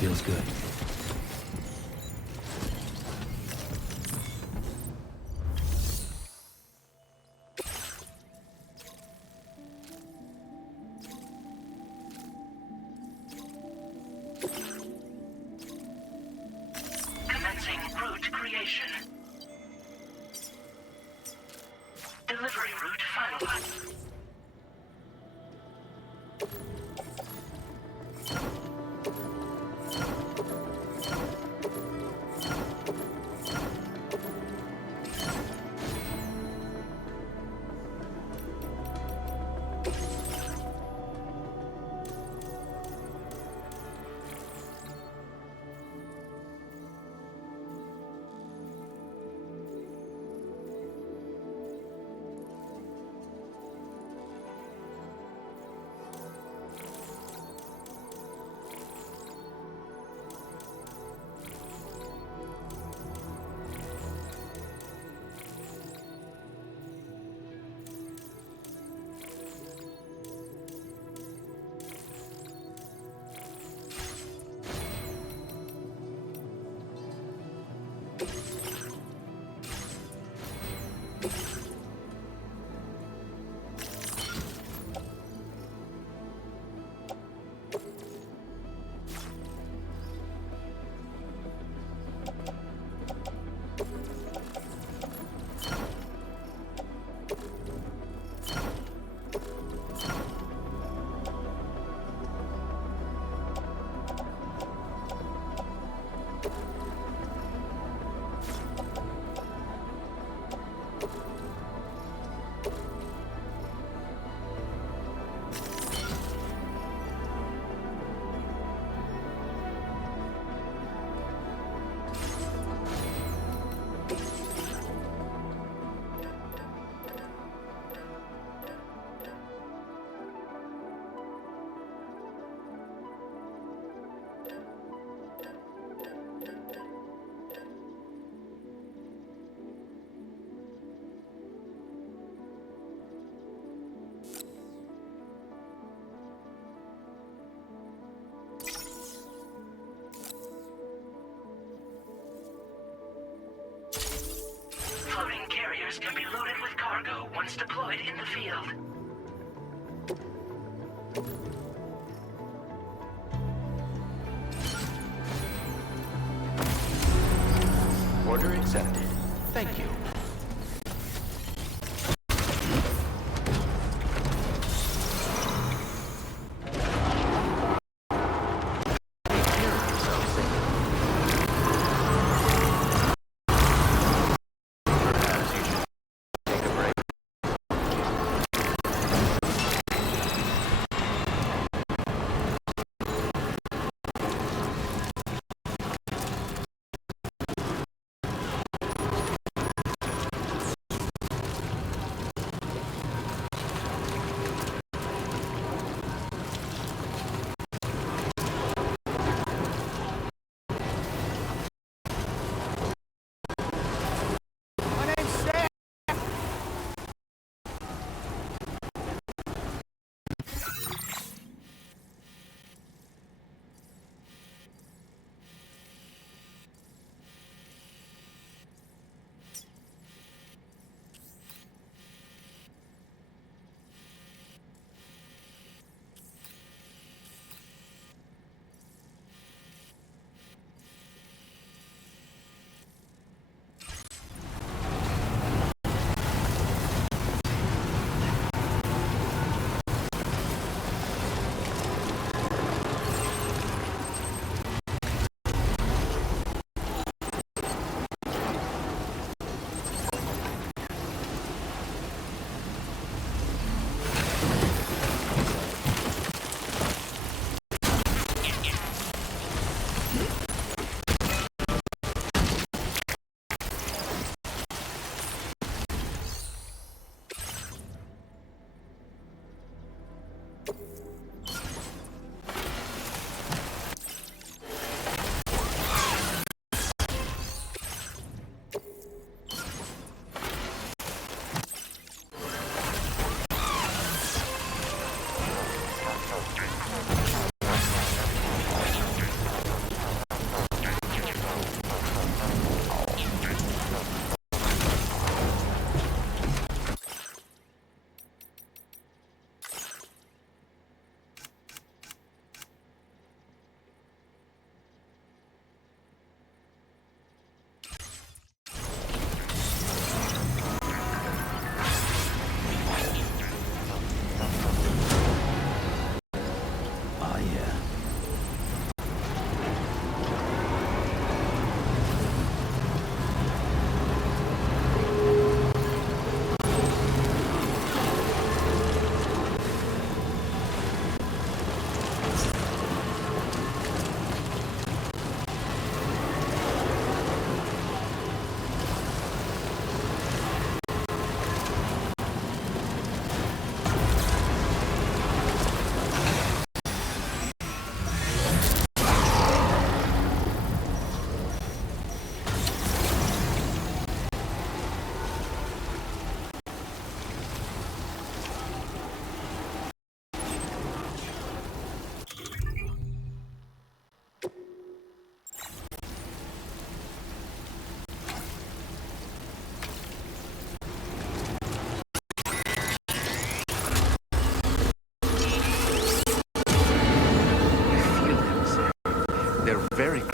Feels good. Commencing route creation. Delivery route finalized. Floating carriers can be loaded with cargo once deployed in the field. Order accepted. Thank you.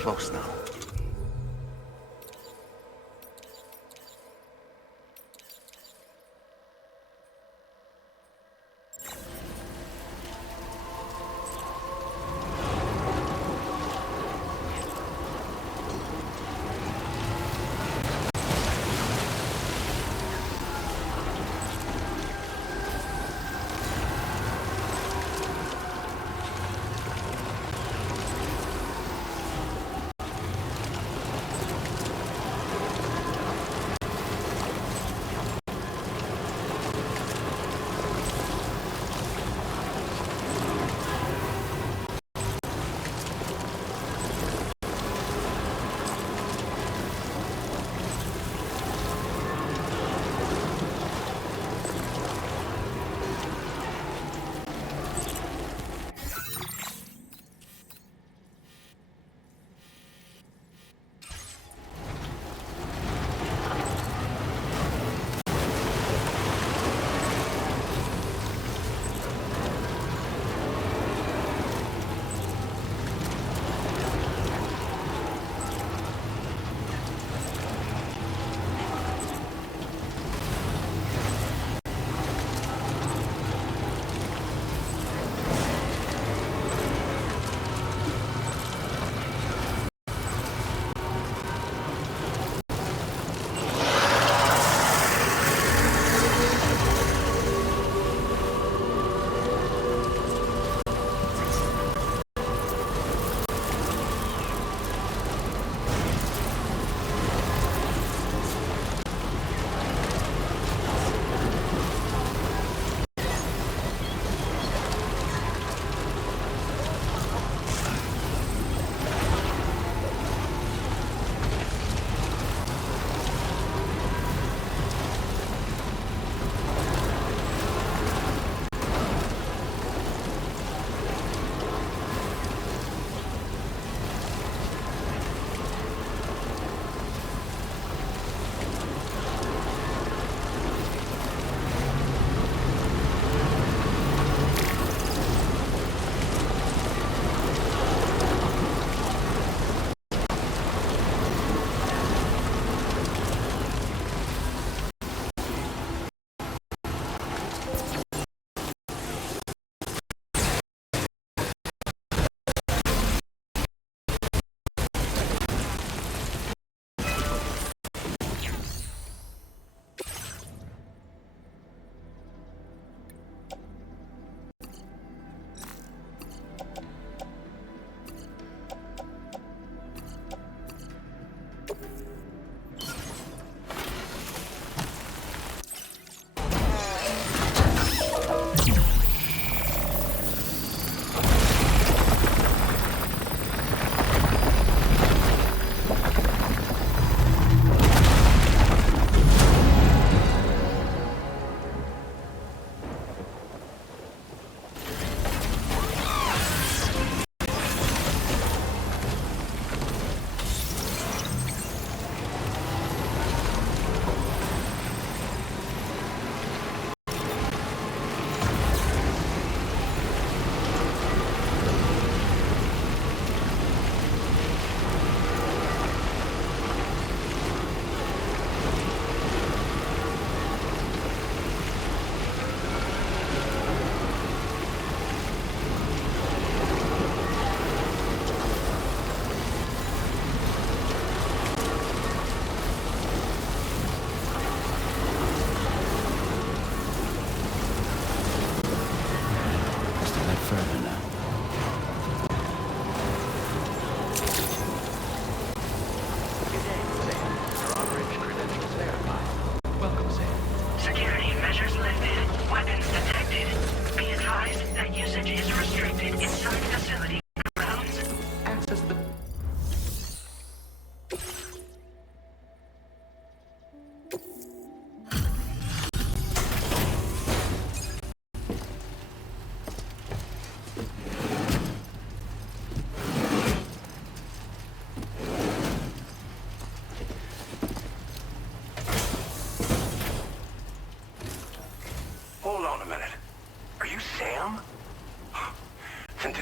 close now.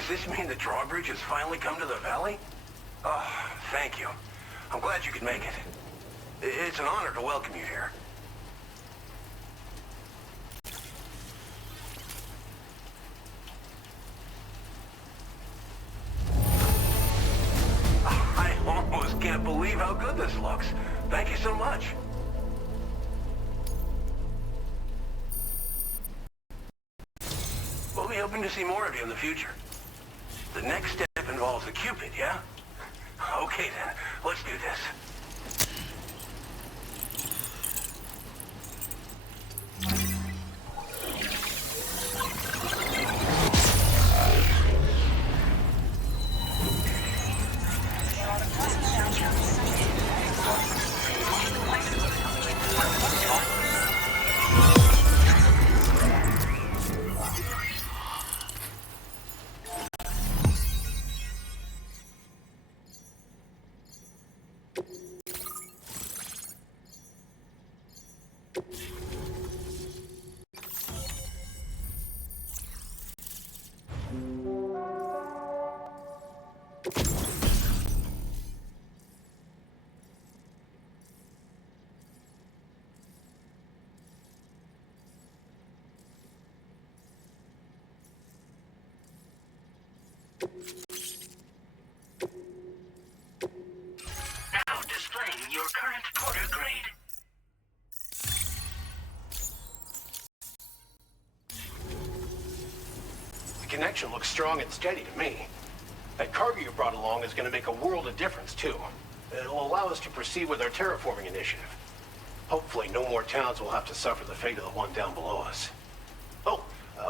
Does this mean the drawbridge has finally come to the valley? Oh, thank you. I'm glad you could make it. It's an honor to welcome you here. I almost can't believe how good this looks. Thank you so much. We'll be hoping to see more of you in the future. The next step involves the Cupid, yeah? Okay then, let's do this. Now displaying your current porter grade. The connection looks strong and steady to me. That cargo you brought along is going to make a world of difference, too. It'll allow us to proceed with our terraforming initiative. Hopefully, no more towns will have to suffer the fate of the one down below us. Oh,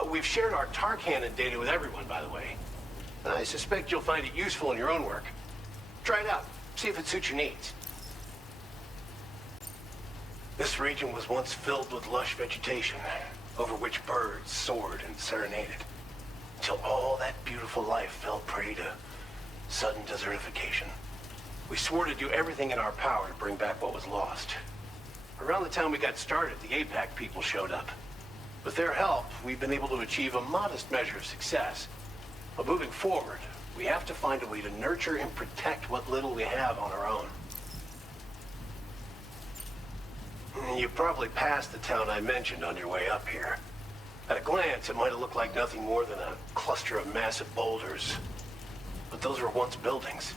we've shared our tar cannon data with everyone, by the way. I suspect you'll find it useful in your own work. Try it out. See if it suits your needs. This region was once filled with lush vegetation, over which birds soared and serenaded, until all that beautiful life fell prey to sudden desertification. We swore to do everything in our power to bring back what was lost. Around the time we got started, the APAC people showed up. With their help, we've been able to achieve a modest measure of success. But moving forward, we have to find a way to nurture and protect what little we have on our own. You probably passed the town I mentioned on your way up here. At a glance, it might have looked like nothing more than a cluster of massive boulders. But those were once buildings.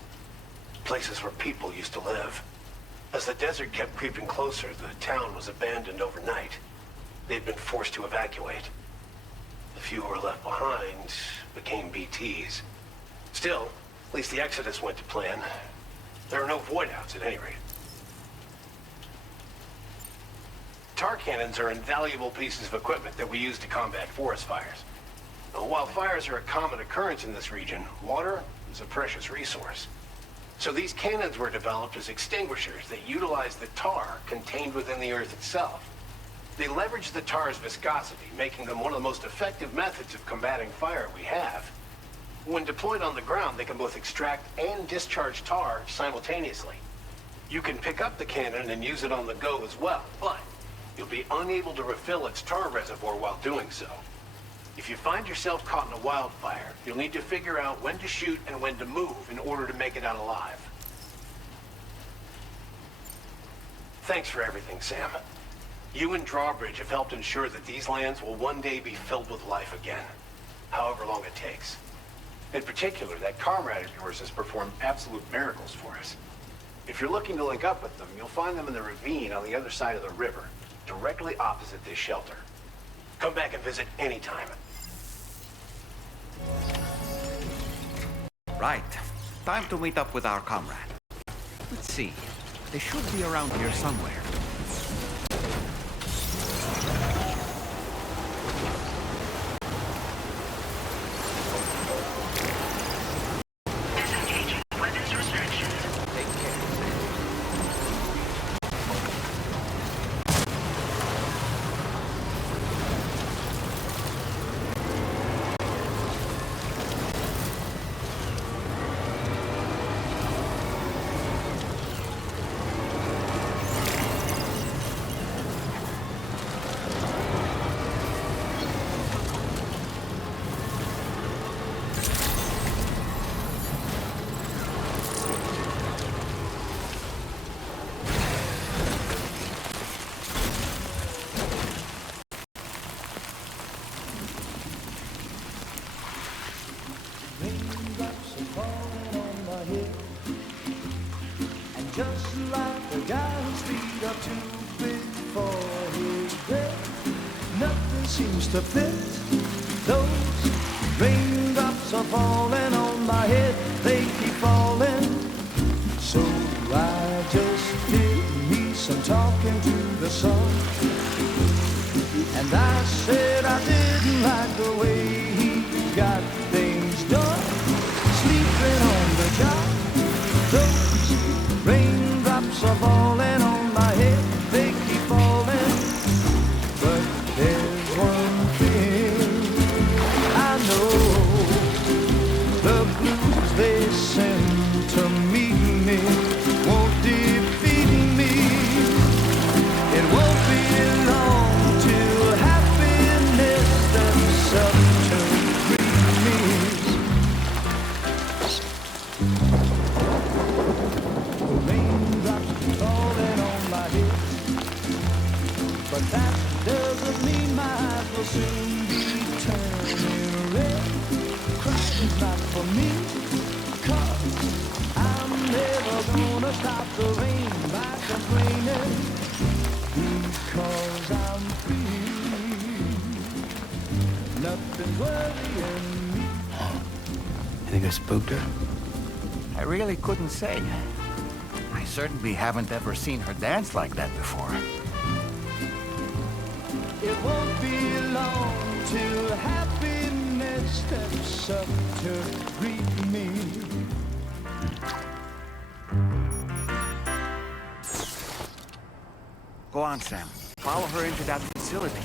Places where people used to live. As the desert kept creeping closer, the town was abandoned overnight. They'd been forced to evacuate. The few who were left behind became BTs. Still, at least the exodus went to plan. There are no void-outs at any rate. Tar cannons are invaluable pieces of equipment that we use to combat forest fires. While fires are a common occurrence in this region, water is a precious resource. So these cannons were developed as extinguishers that utilize the tar contained within the earth itself. They leverage the tar's viscosity, making them one of the most effective methods of combating fire we have. When deployed on the ground, they can both extract and discharge tar simultaneously. You can pick up the cannon and use it on the go as well, but you'll be unable to refill its tar reservoir while doing so. If you find yourself caught in a wildfire, you'll need to figure out when to shoot and when to move in order to make it out alive. Thanks for everything, Sam. You and Drawbridge have helped ensure that these lands will one day be filled with life again, however long it takes. In particular, that comrade of yours has performed absolute miracles for us. If you're looking to link up with them, you'll find them in the ravine on the other side of the river, directly opposite this shelter. Come back and visit anytime. Right. Time to meet up with our comrade. Let's see. They should be around here somewhere. Disengaging weapons restrictions. Take care. just like the guy whose feet are too big for his bed. Nothing seems to fit. Those raindrops are falling on my head. They keep falling. So I just did me some talking to the sun. And I said I didn't like the way he got things done. Sleeping on the job. Those raindrops are falling on my head. They keep falling. But there's one thing I know. The blues they send to meet me won't defeat me. It won't be long till happiness steps up to greet me. The raindrops falling on my head, but that doesn't mean my eyes will soon be turning red. Crying's not for me, 'cause I'm never gonna stop the rain by complaining, because I'm free. Nothing's worrying me. You think I spooked her? I really couldn't say. I certainly haven't ever seen her dance like that before. It won't be long till happiness steps up to greet me. Go on, Sam. Follow her into that facility.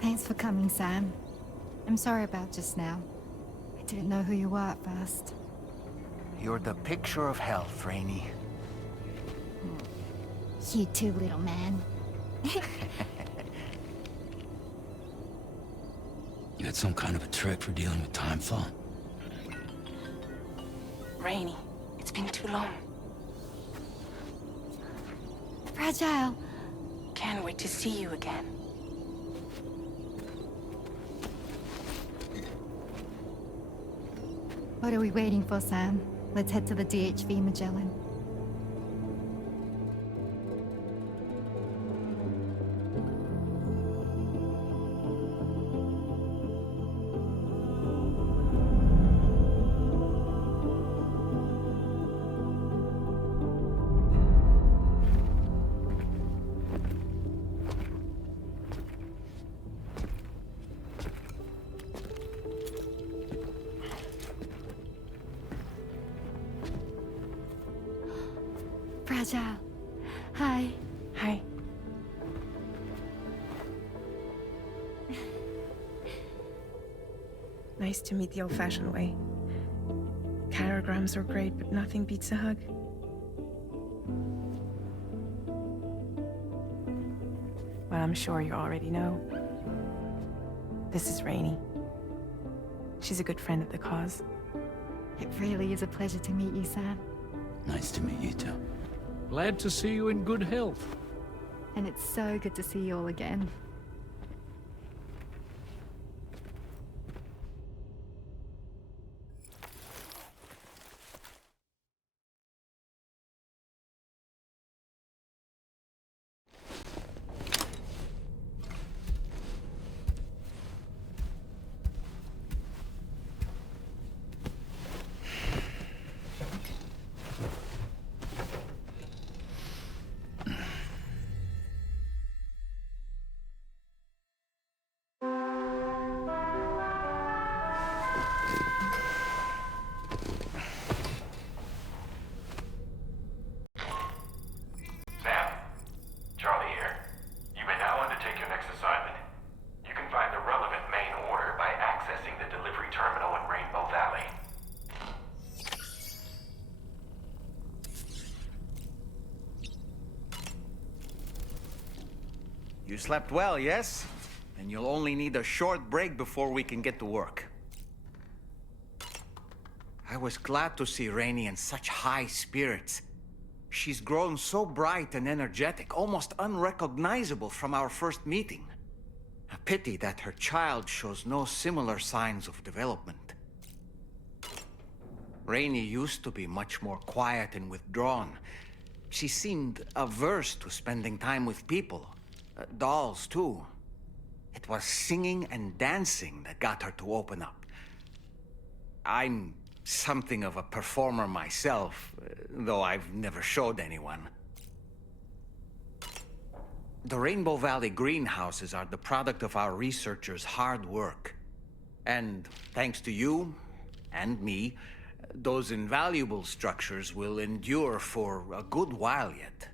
Thanks for coming, Sam. I'm sorry about just now. I didn't know who you were at first. You're the picture of health, Rainey. You too, little man. You had some kind of a trick for dealing with timefall? Rainey, it's been too long. Fragile. Can't wait to see you again. What are we waiting for, Sam? Let's head to the DHV Magellan. Fragile. Hi. Hi. Nice to meet the old-fashioned way. Carograms are great, but nothing beats a hug. Well, I'm sure you already know. This is Rainey. She's a good friend of the cause. It really is a pleasure to meet you, Sam. Nice to meet you too. Glad to see you in good health. And it's so good to see you all again. Sam, Charlie here. You may now undertake your next assignment. You can find the relevant main order by accessing the delivery terminal in Rainbow Valley. You slept well, yes? And you'll only need a short break before we can get to work. I was glad to see Rainey in such high spirits. She's grown so bright and energetic, almost unrecognizable from our first meeting. A pity that her child shows no similar signs of development. Rainey used to be much more quiet and withdrawn. She seemed averse to spending time with people. Dolls, too. It was singing and dancing that got her to open up. I'm something of a performer myself, though I've never showed anyone. The Rainbow Valley greenhouses are the product of our researchers' hard work. And thanks to you and me, those invaluable structures will endure for a good while yet.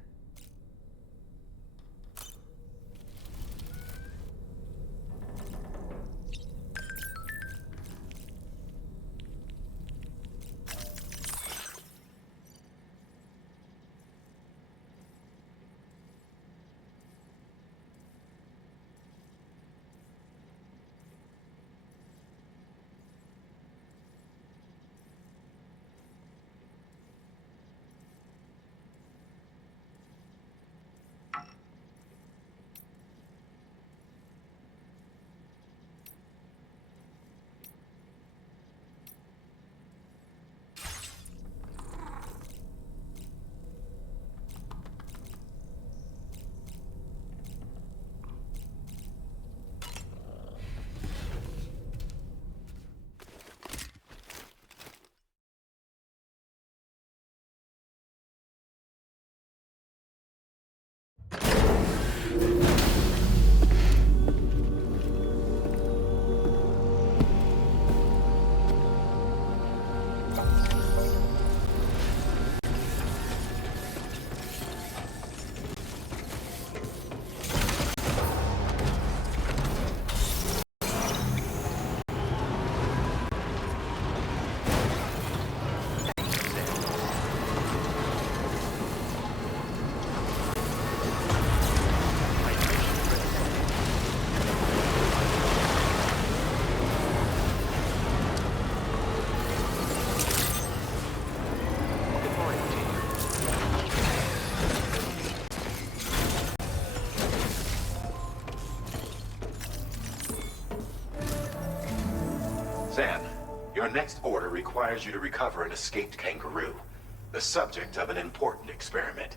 Sam, your next order requires you to recover an escaped kangaroo, the subject of an important experiment.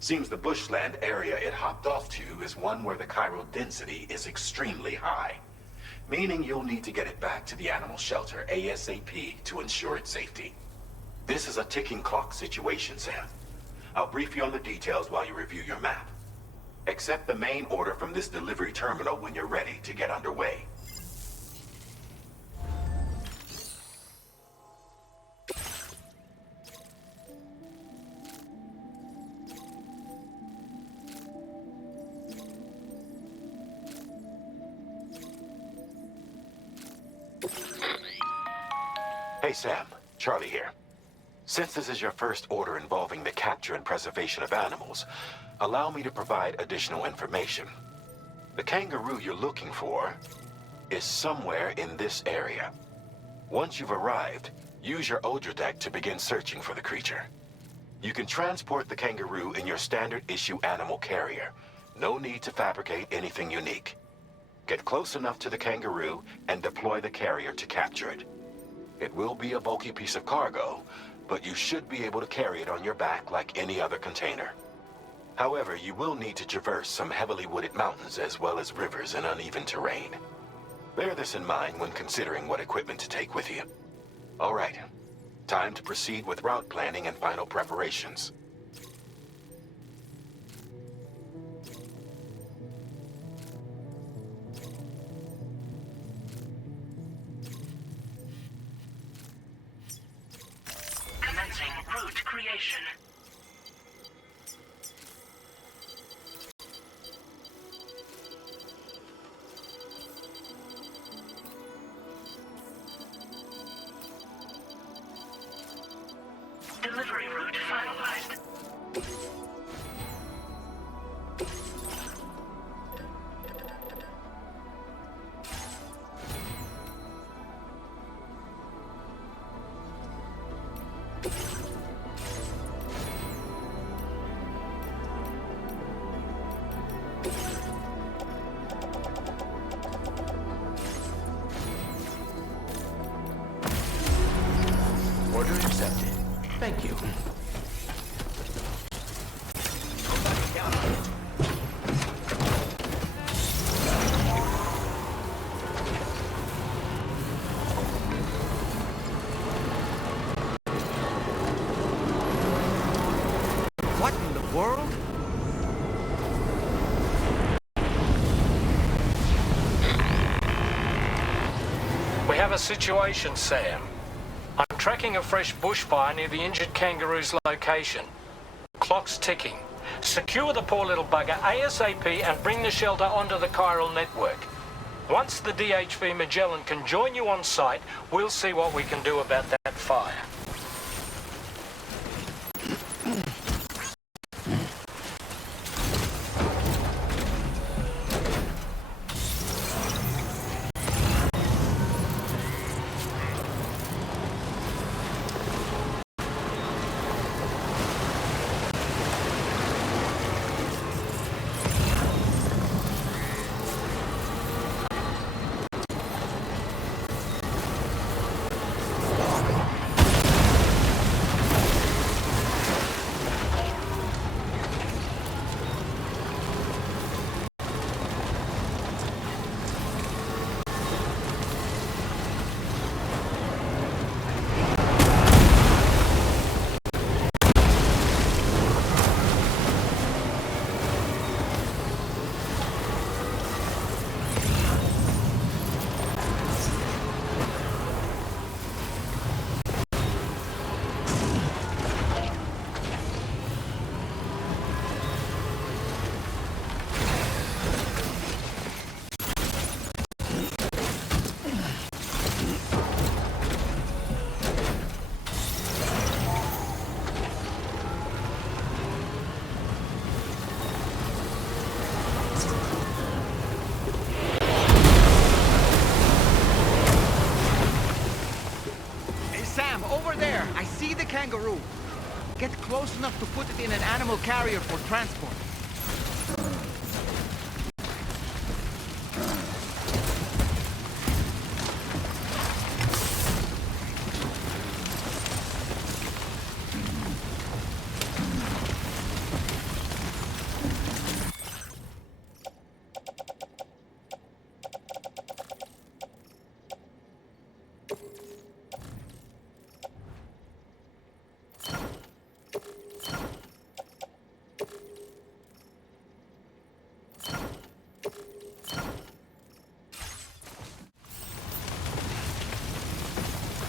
Seems the bushland area it hopped off to is one where the chiral density is extremely high, meaning you'll need to get it back to the animal shelter ASAP to ensure its safety. This is a ticking clock situation, Sam. I'll brief you on the details while you review your map. Accept the main order from this delivery terminal when you're ready to get underway. Hey Sam, Charlie here. Since this is your first order involving the capture and preservation of animals, allow me to provide additional information. The kangaroo you're looking for is somewhere in this area. Once you've arrived, use your Odra deck to begin searching for the creature. You can transport the kangaroo in your standard issue animal carrier. No need to fabricate anything unique. Get close enough to the kangaroo and deploy the carrier to capture it. It will be a bulky piece of cargo, but you should be able to carry it on your back like any other container. However, you will need to traverse some heavily wooded mountains as well as rivers and uneven terrain. Bear this in mind when considering what equipment to take with you. All right, time to proceed with route planning and final preparations. Commencing route creation. Delivery route finalized. Order accepted. Thank you. What in the world? We have a situation, Sam. I'm tracking a fresh bushfire near the injured kangaroo's location. Clock's ticking. Secure the poor little bugger ASAP and bring the shelter onto the chiral network. Once the DHV Magellan can join you on site, we'll see what we can do about that fire. Kangaroo. Get close enough to put it in an animal carrier for transport.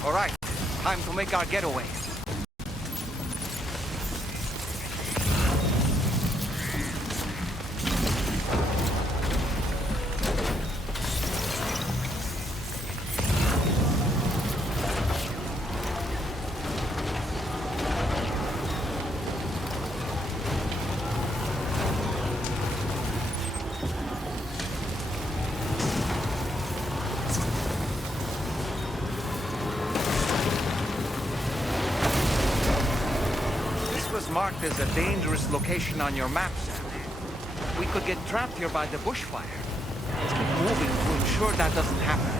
All right, time to make our getaway. marked as a dangerous location on your map, Sam. We could get trapped here by the bushfire. Let's keep moving to ensure that doesn't happen.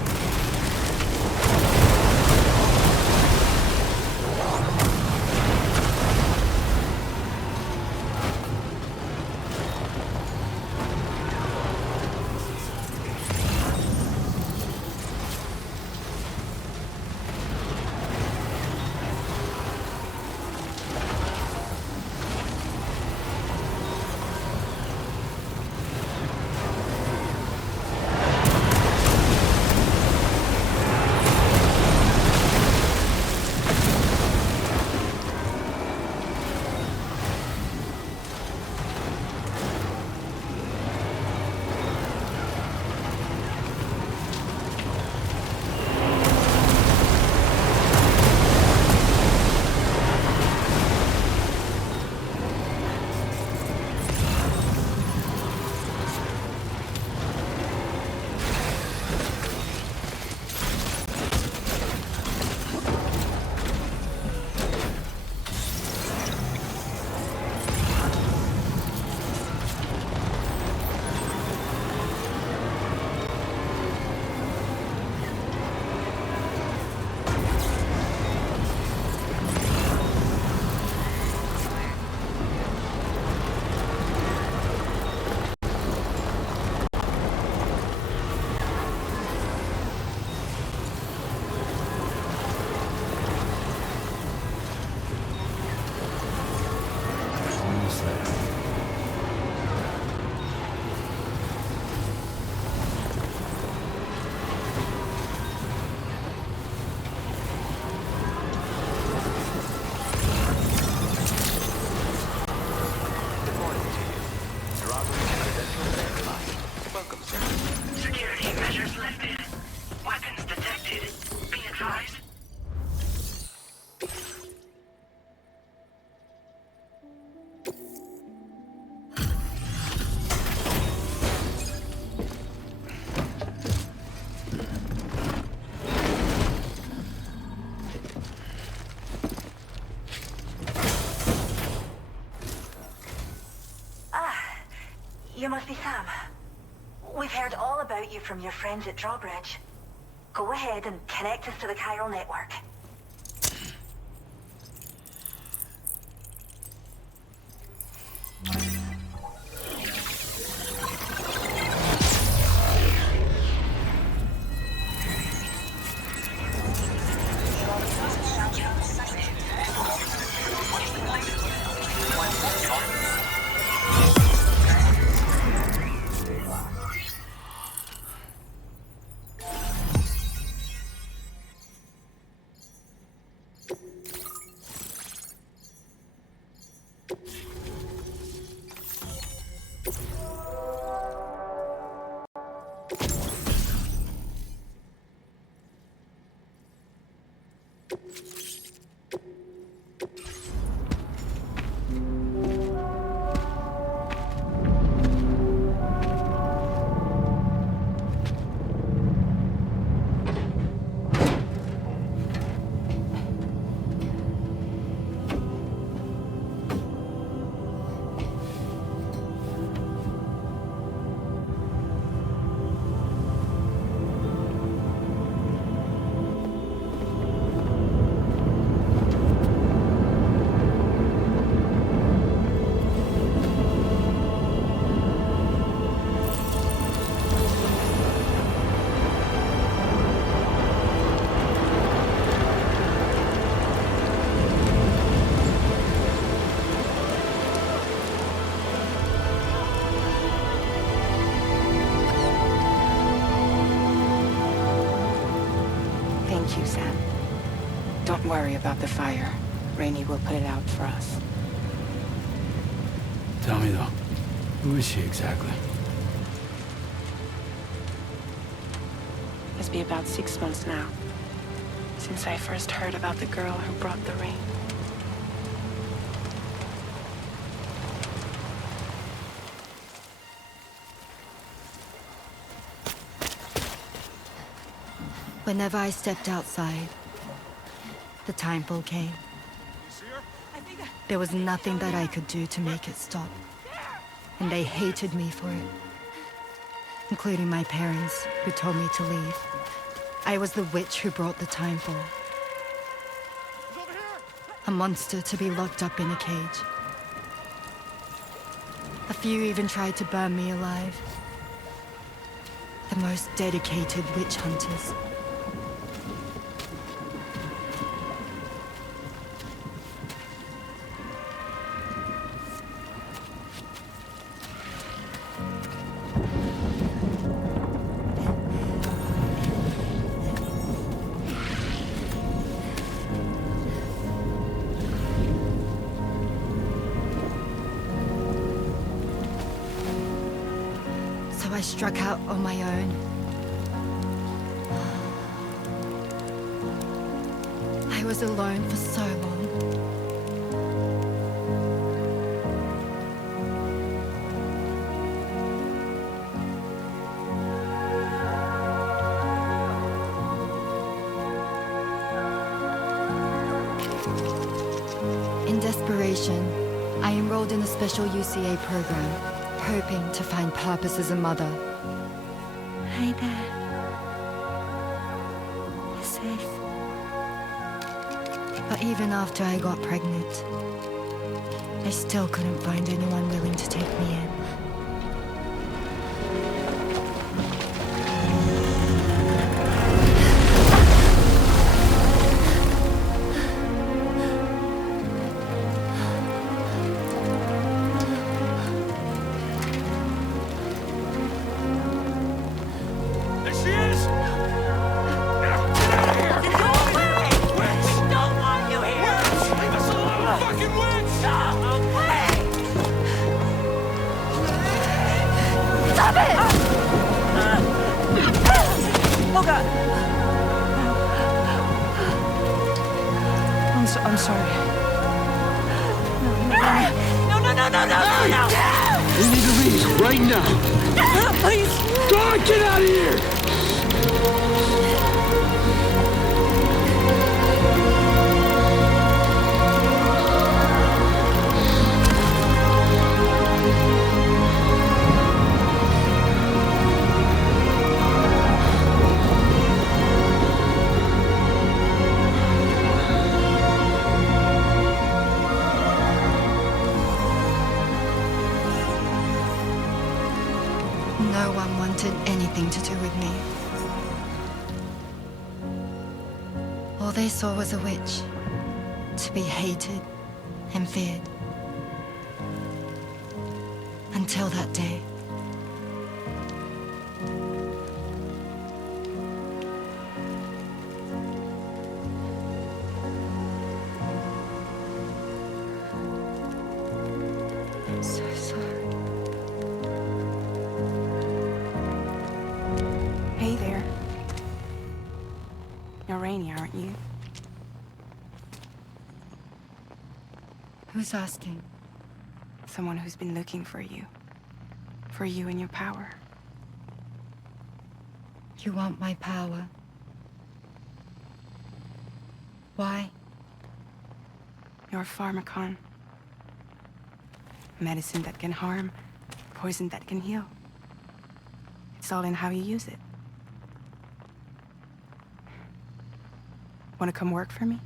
Security measures lifted. Weapons detected. Be advised. You must be Sam. We've heard all about you from your friends at Drawbridge. Go ahead and connect us to the chiral network. Thank you, Sam. Don't worry about the fire. Rainey will put it out for us. Tell me though, who is she exactly? It's been about 6 months now, since I first heard about the girl who brought the rain. Whenever I stepped outside, the time pull came. You see her? I think There was nothing that I could do to make it stop. And they hated me for it. Including my parents, who told me to leave. I was the witch who brought the timefall. A monster to be locked up in a cage. A few even tried to burn me alive. The most dedicated witch hunters. I struck out on my own. I was alone for so long. In desperation, I enrolled in a special UCA program. Hoping to find purpose as a mother. Hi there. You're safe. But even after I got pregnant, I still couldn't find anyone willing to take me in. I'm sorry. No. We need to leave right now. Please. God, get out of here! No one wanted anything to do with me. All they saw was a witch, to be hated and feared. Until that day. I'm so sorry. Hey there. You're Rainey, aren't you? Who's asking? Someone who's been looking for you. For you and your power. You want my power? Why? You're a pharmacon. Medicine that can harm, poison that can heal. It's all in how you use it. Want to come work for me?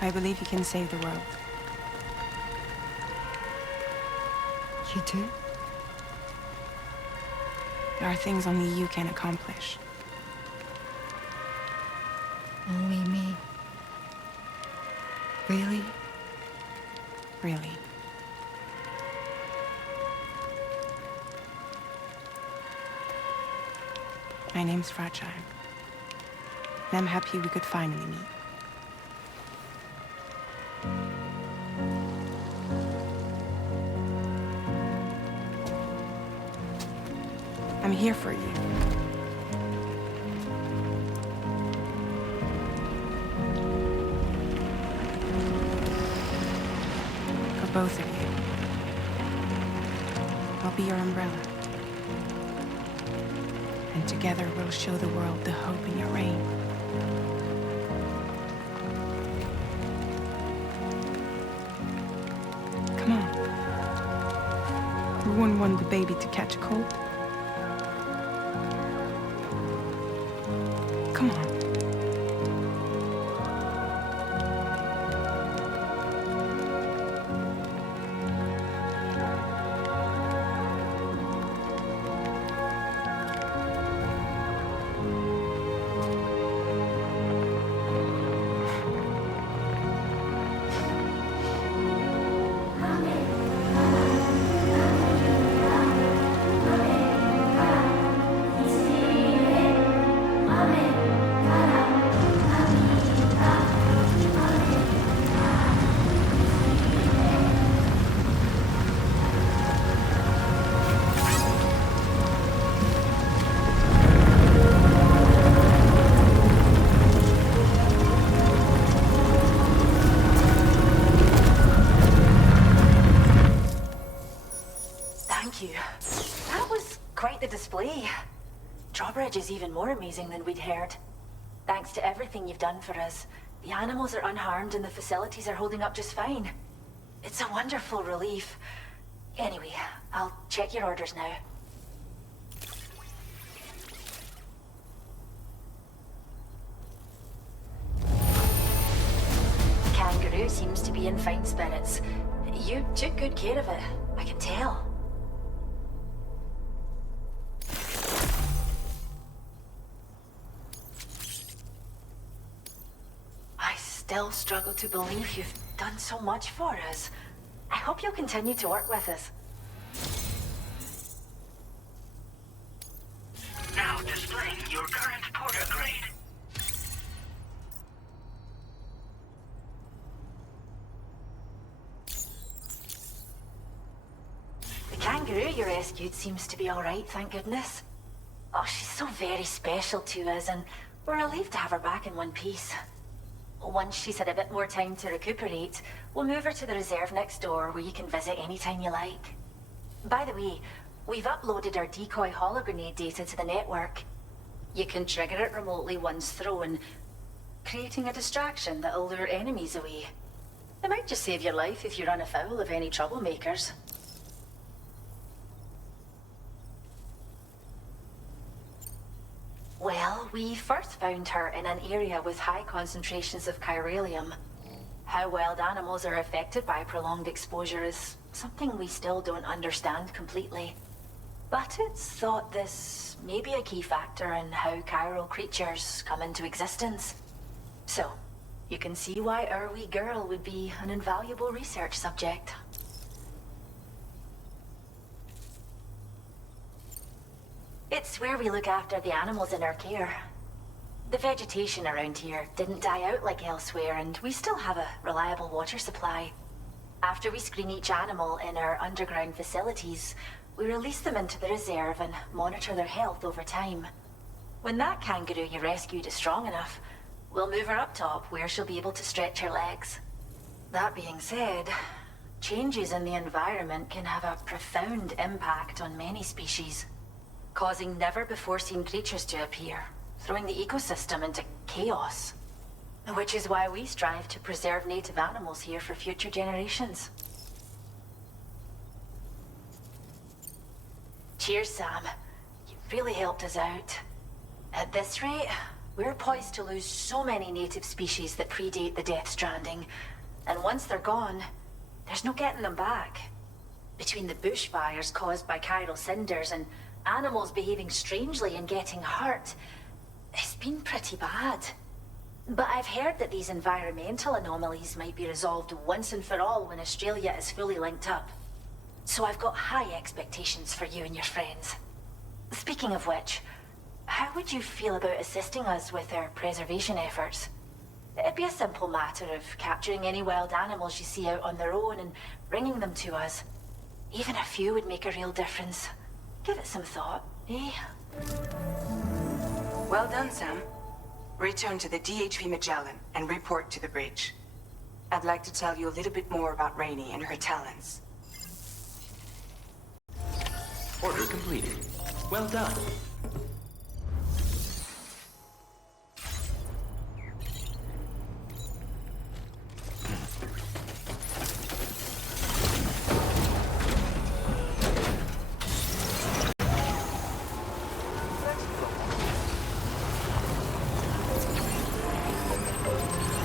I believe you can save the world. You do? There are things only you can accomplish. Only me. Really? Really. My name's Fragile. And I'm happy we could finally meet. I'm here for you. both of you. I'll be your umbrella. And together we'll show the world the hope in your reign. Come on. We wouldn't want the baby to catch a cold. Come on. Thank you. That was quite the display. Drawbridge is even more amazing than we'd heard. Thanks to everything you've done for us, the animals are unharmed and the facilities are holding up just fine. It's a wonderful relief. Anyway, I'll check your orders now. The kangaroo seems to be in fine spirits. You took good care of it, I can tell. I still struggle to believe you've done so much for us. I hope you'll continue to work with us. Now displaying your current porter grade. The kangaroo you rescued seems to be all right, thank goodness. Oh, she's so very special to us, and we're relieved to have her back in one piece. Once she's had a bit more time to recuperate, we'll move her to the reserve next door where you can visit anytime you like. By the way, we've uploaded our decoy hologrenade data to the network. You can trigger it remotely once thrown, creating a distraction that'll lure enemies away. It might just save your life if you run afoul of any troublemakers. Well, we first found her in an area with high concentrations of chiralium. How wild animals are affected by prolonged exposure is something we still don't understand completely. But it's thought this may be a key factor in how chiral creatures come into existence. So, you can see why our wee girl would be an invaluable research subject. It's where we look after the animals in our care. The vegetation around here didn't die out like elsewhere, and we still have a reliable water supply. After we screen each animal in our underground facilities, we release them into the reserve and monitor their health over time. When that kangaroo you rescued is strong enough, we'll move her up top where she'll be able to stretch her legs. That being said, changes in the environment can have a profound impact on many species, causing never-before-seen creatures to appear, throwing the ecosystem into chaos. Which is why we strive to preserve native animals here for future generations. Cheers, Sam. You really helped us out. At this rate, we're poised to lose so many native species that predate the Death Stranding, and once they're gone, there's no getting them back. Between the bushfires caused by chiral cinders and animals behaving strangely and getting hurt, it's been pretty bad. But I've heard that these environmental anomalies might be resolved once and for all when Australia is fully linked up. So I've got high expectations for you and your friends. Speaking of which, how would you feel about assisting us with our preservation efforts? It'd be a simple matter of capturing any wild animals you see out on their own and bringing them to us. Even a few would make a real difference. Give it some thought, eh? Well done, Sam. Return to the DHV Magellan and report to the bridge. I'd like to tell you a little bit more about Rainey and her talents. Order completed. Well done.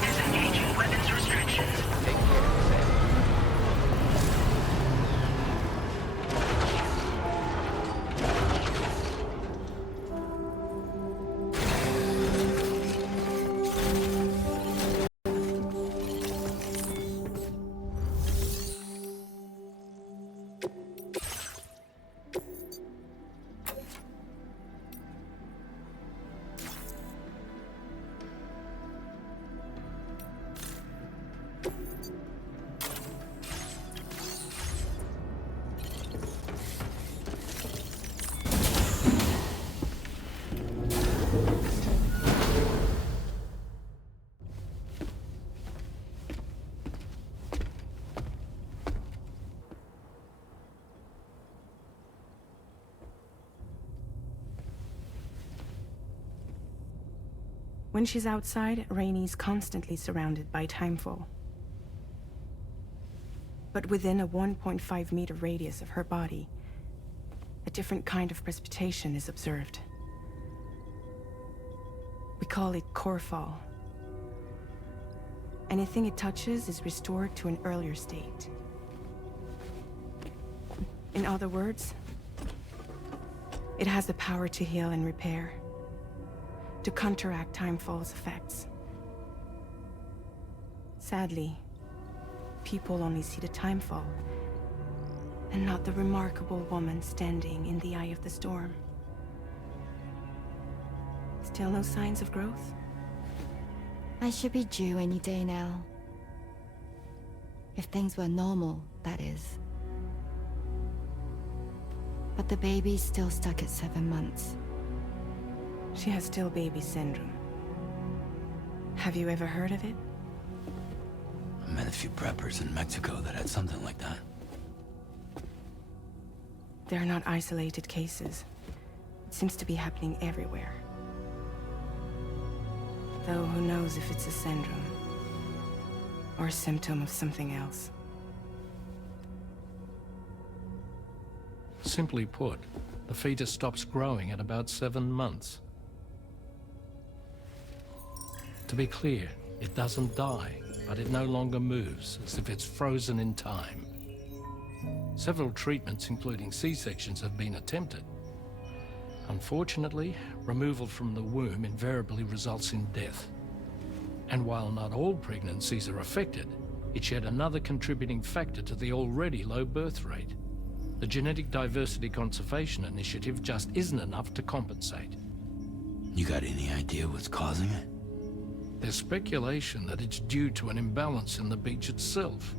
Disengaging weapons restrictions. Take care, Sam. When she's outside, Rainey's constantly surrounded by timefall. But within a 1.5-meter radius of her body, a different kind of precipitation is observed. We call it core fall. Anything it touches is restored to an earlier state. In other words, it has the power to heal and repair, to counteract timefall's effects. Sadly, people only see the timefall, and not the remarkable woman standing in the eye of the storm. Still no signs of growth? I should be due any day now. If things were normal, that is. But the baby's still stuck at 7 months. She has still baby syndrome. Have you ever heard of it? I met a few preppers in Mexico that had something like that. They're not isolated cases. It seems to be happening everywhere. Though who knows if it's a syndrome or a symptom of something else. Simply put, the fetus stops growing at about 7 months. To be clear, it doesn't die, but it no longer moves, as if it's frozen in time. Several treatments, including C-sections, have been attempted. Unfortunately, removal from the womb invariably results in death. And while not all pregnancies are affected, it's yet another contributing factor to the already low birth rate. The Genetic Diversity Conservation Initiative just isn't enough to compensate. You got any idea what's causing it? There's speculation that it's due to an imbalance in the beach itself.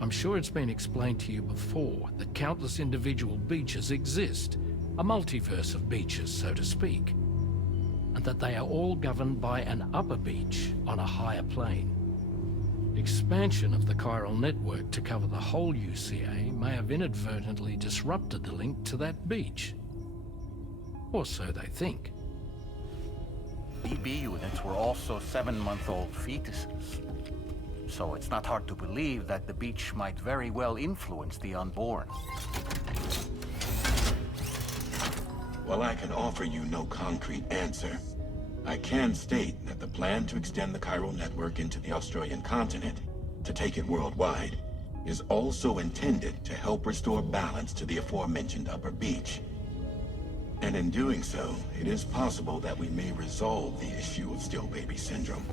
I'm sure it's been explained to you before that countless individual beaches exist, a multiverse of beaches, so to speak, and that they are all governed by an upper beach on a higher plane. Expansion of the chiral network to cover the whole UCA may have inadvertently disrupted the link to that beach. Or so they think. BB units were also 7-month-old fetuses. So it's not hard to believe that the beach might very well influence the unborn. While I can offer you no concrete answer, I can state that the plan to extend the chiral network into the Australian continent, to take it worldwide, is also intended to help restore balance to the aforementioned upper beach. And in doing so, it is possible that we may resolve the issue of still baby syndrome.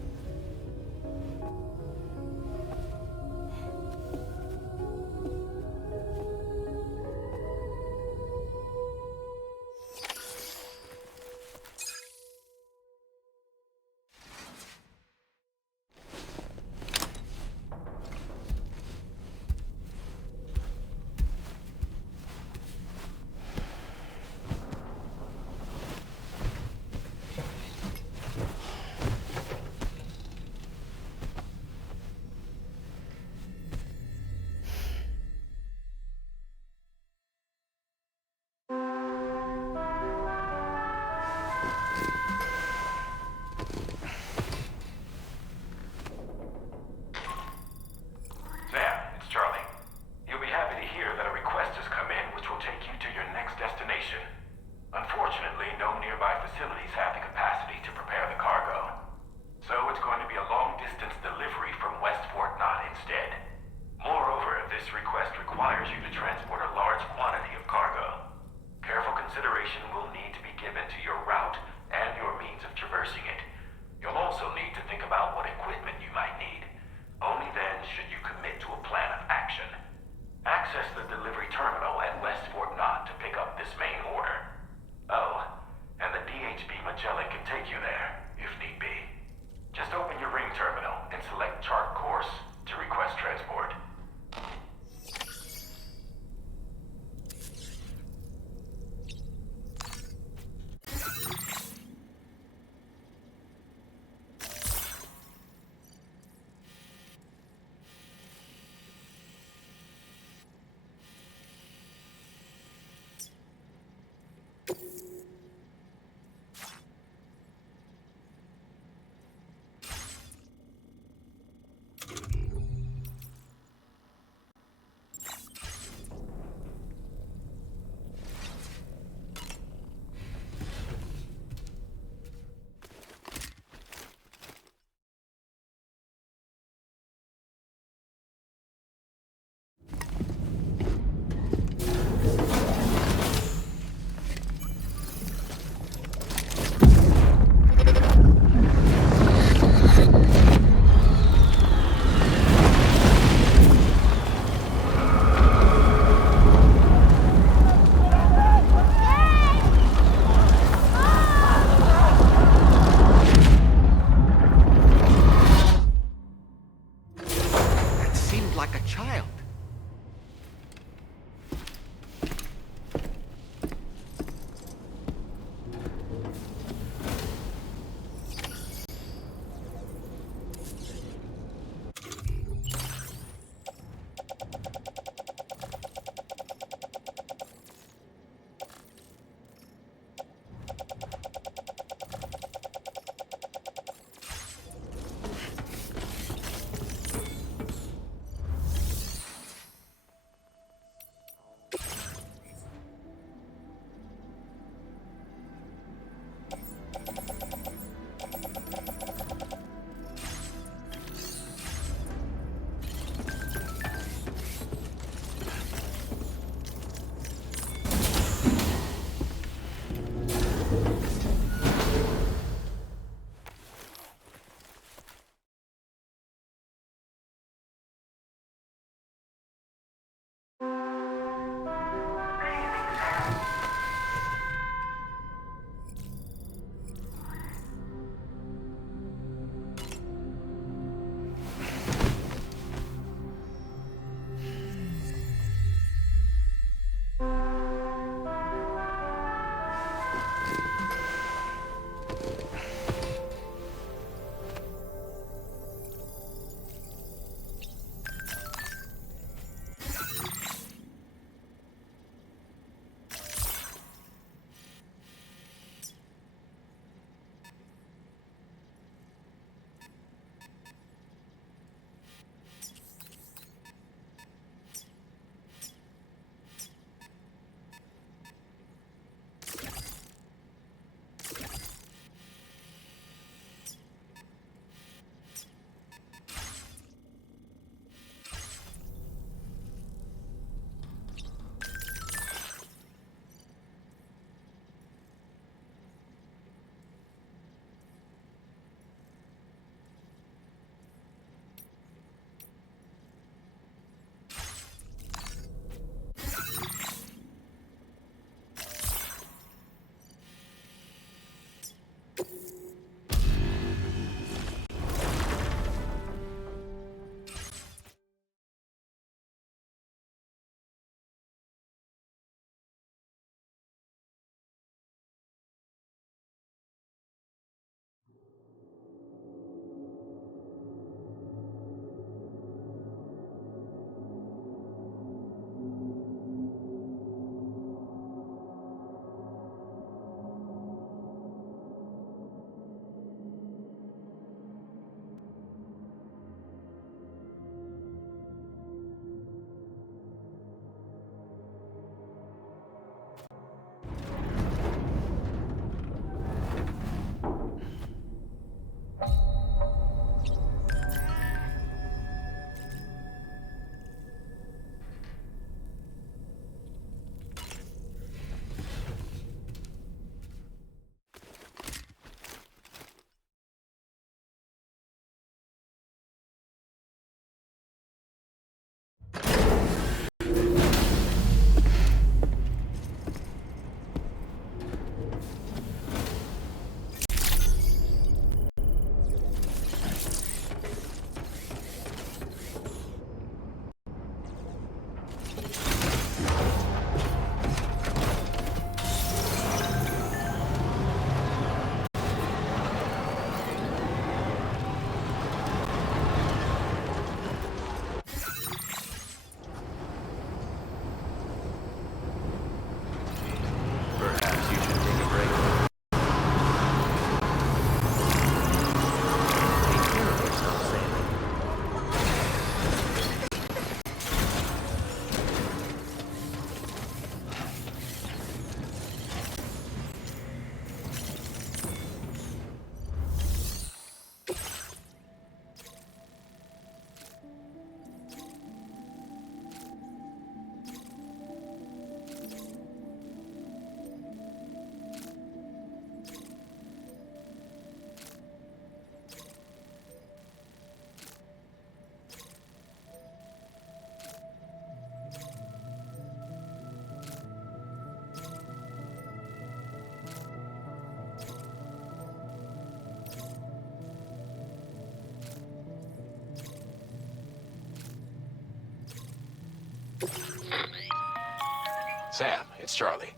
Sam, it's Charlie.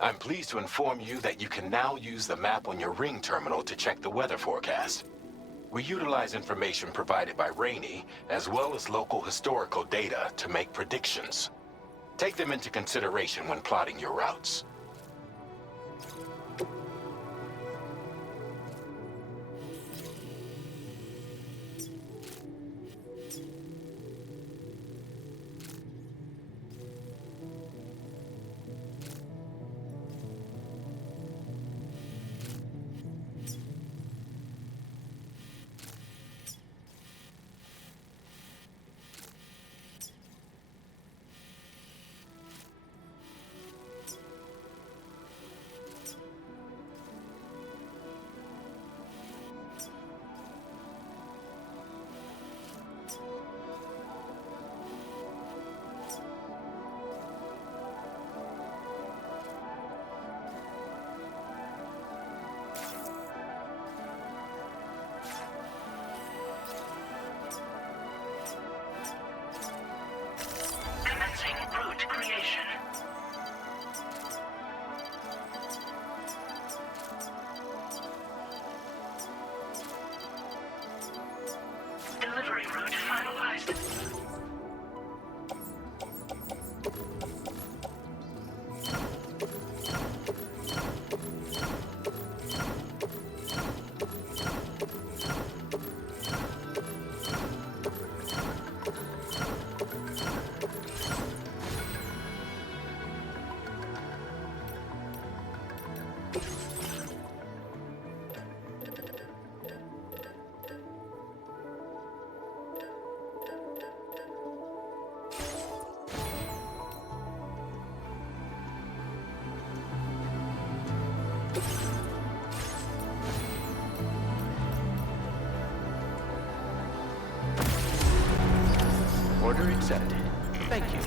I'm pleased to inform you that you can now use the map on your ring terminal to check the weather forecast. We utilize information provided by Rainey, as well as local historical data to make predictions. Take them into consideration when plotting your routes. Commencing route creation. Delivery route finalized. Order accepted. Thank you.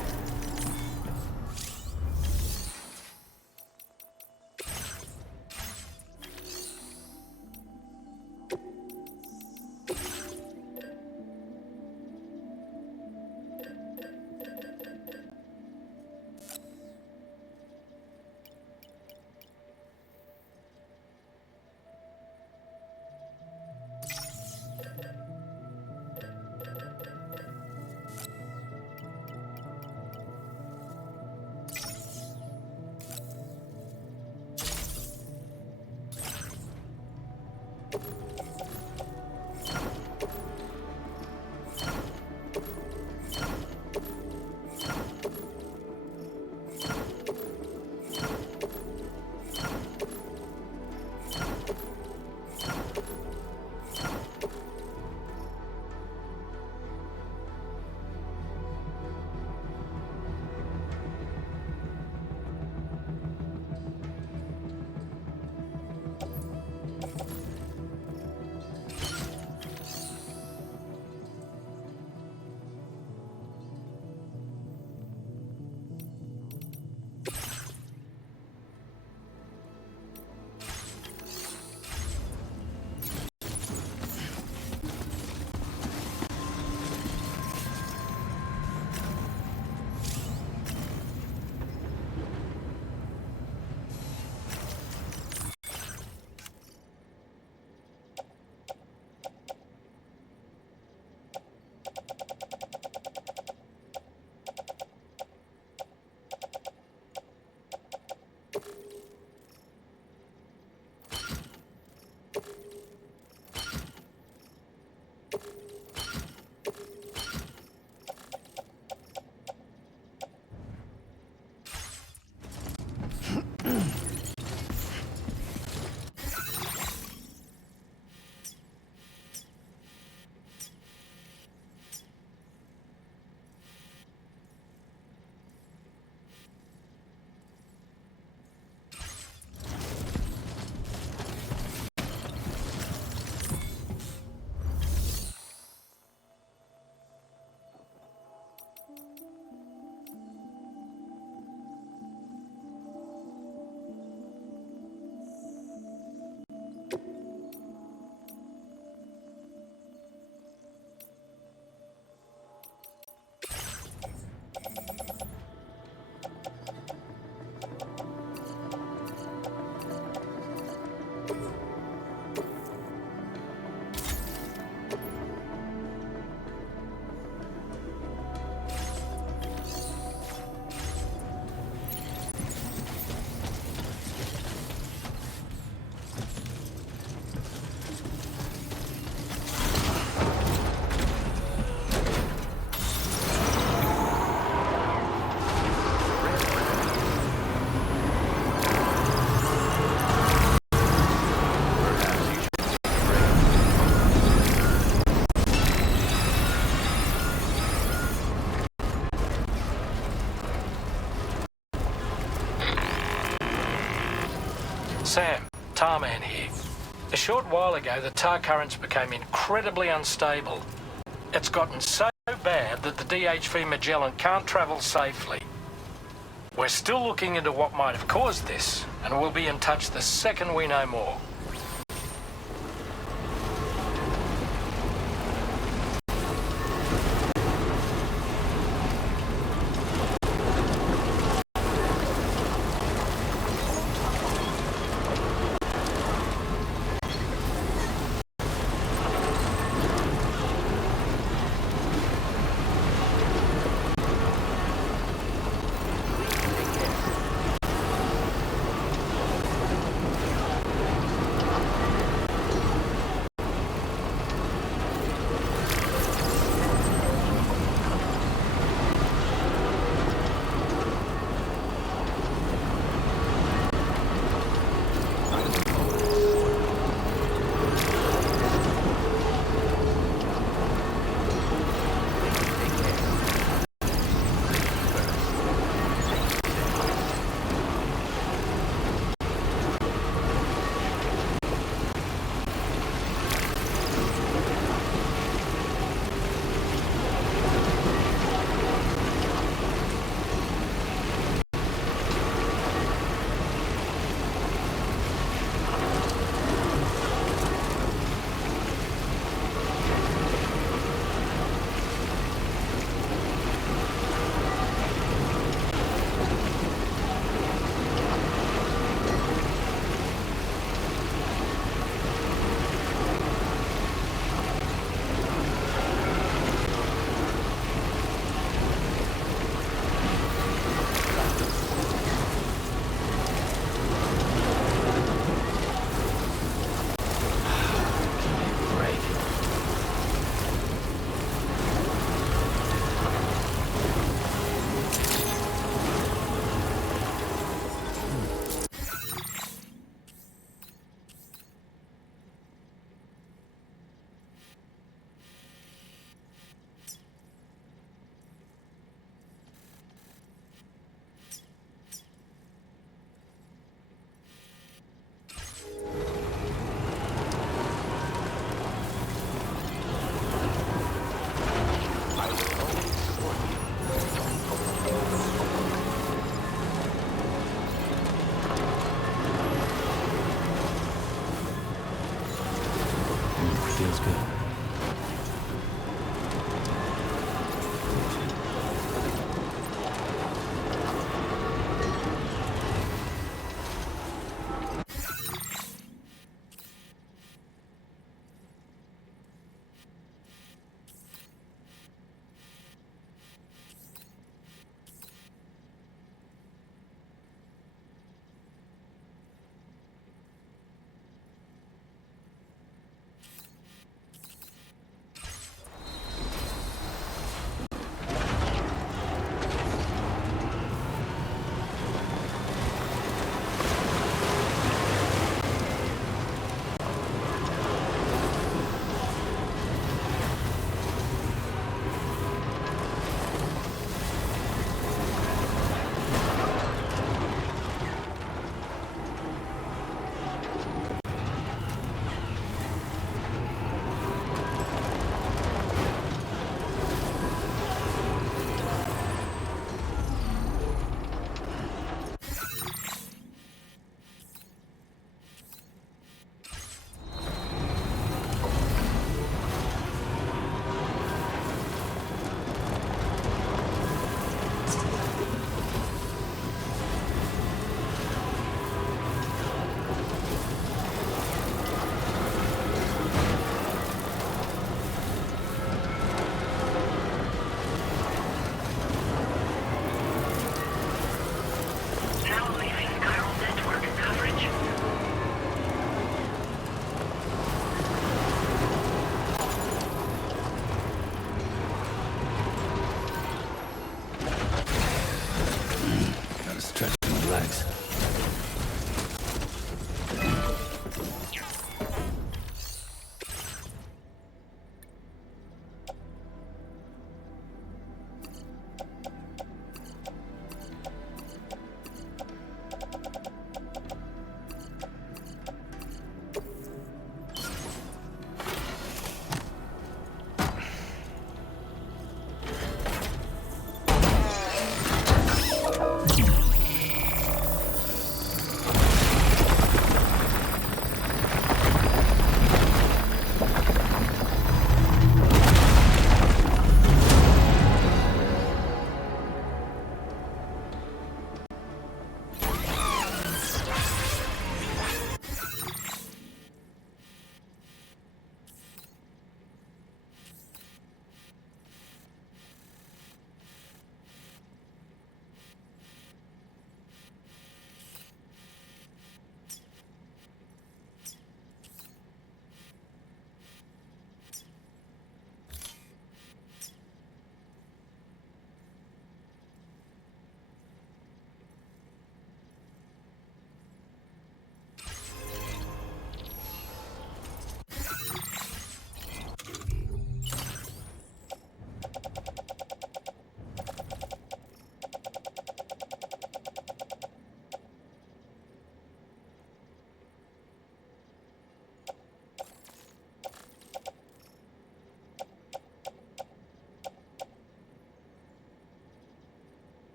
Sam, Tarman here. A short while ago, the tar currents became incredibly unstable. It's gotten so bad that the DHV Magellan can't travel safely. We're still looking into what might have caused this, and we'll be in touch the second we know more.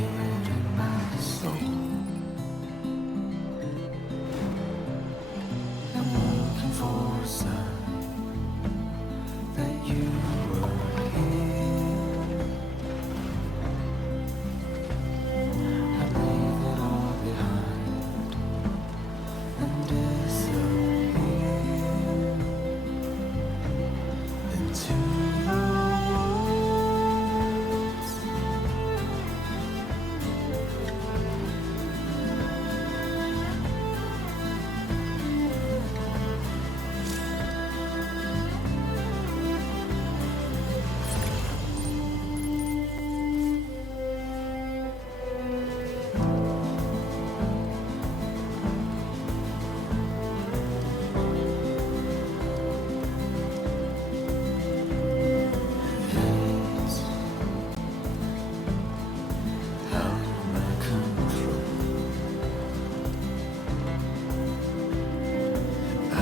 it in my soul. I'm looking for a sign that you were here. I leave it all behind and disappear into the woods. Out of my control. I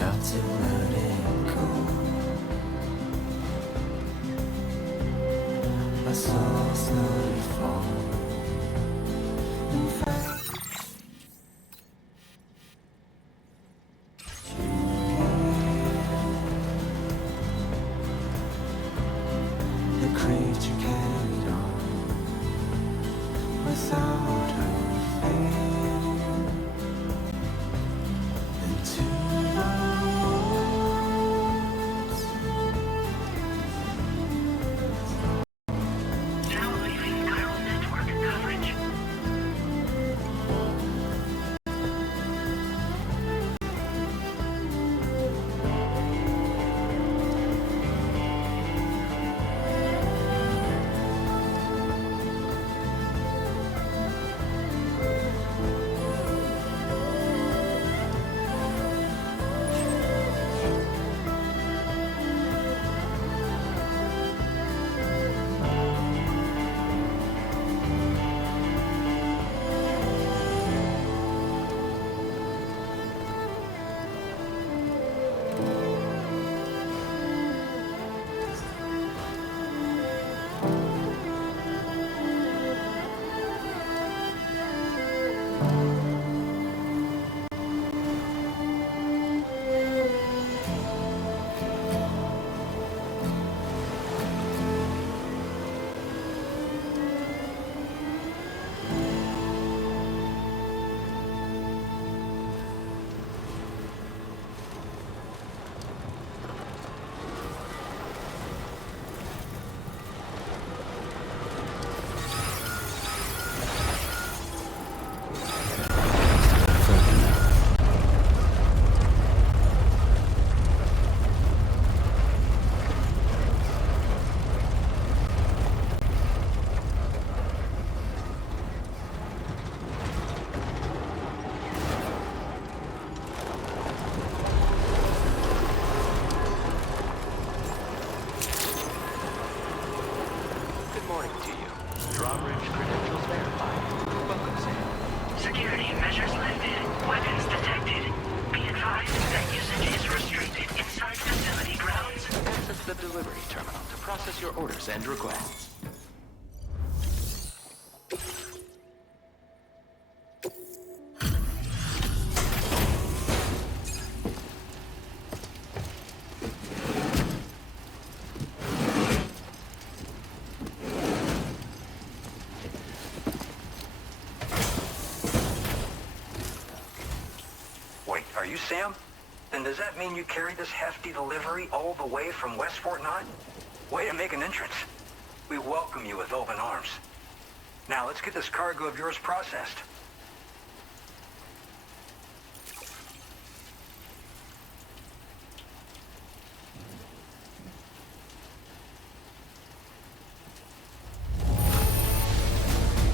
have to let it go. My soul slowly falls. In fact, the creature carried on without her fear into the woods. Now leaving viral network coverage. Good morning to you. Drawbridge credentials verified. Welcome, Sam. Security measures lifted. Weapons detected. Be advised that usage is restricted inside facility grounds. Access the delivery terminal to process your orders and requests. Wait, are you Sam? Then does that mean you carried this hefty delivery all the way from West Fort Knott? Way to make an entrance. We welcome you with open arms. Now let's get this cargo of yours processed.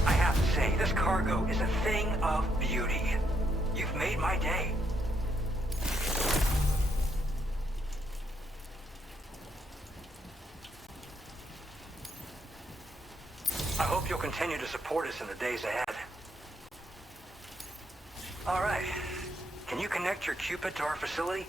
I have to say, this cargo is a thing of beauty. You've made my day. I hope you'll continue to support us in the days ahead. All right. Can you connect your Cupid to our facility?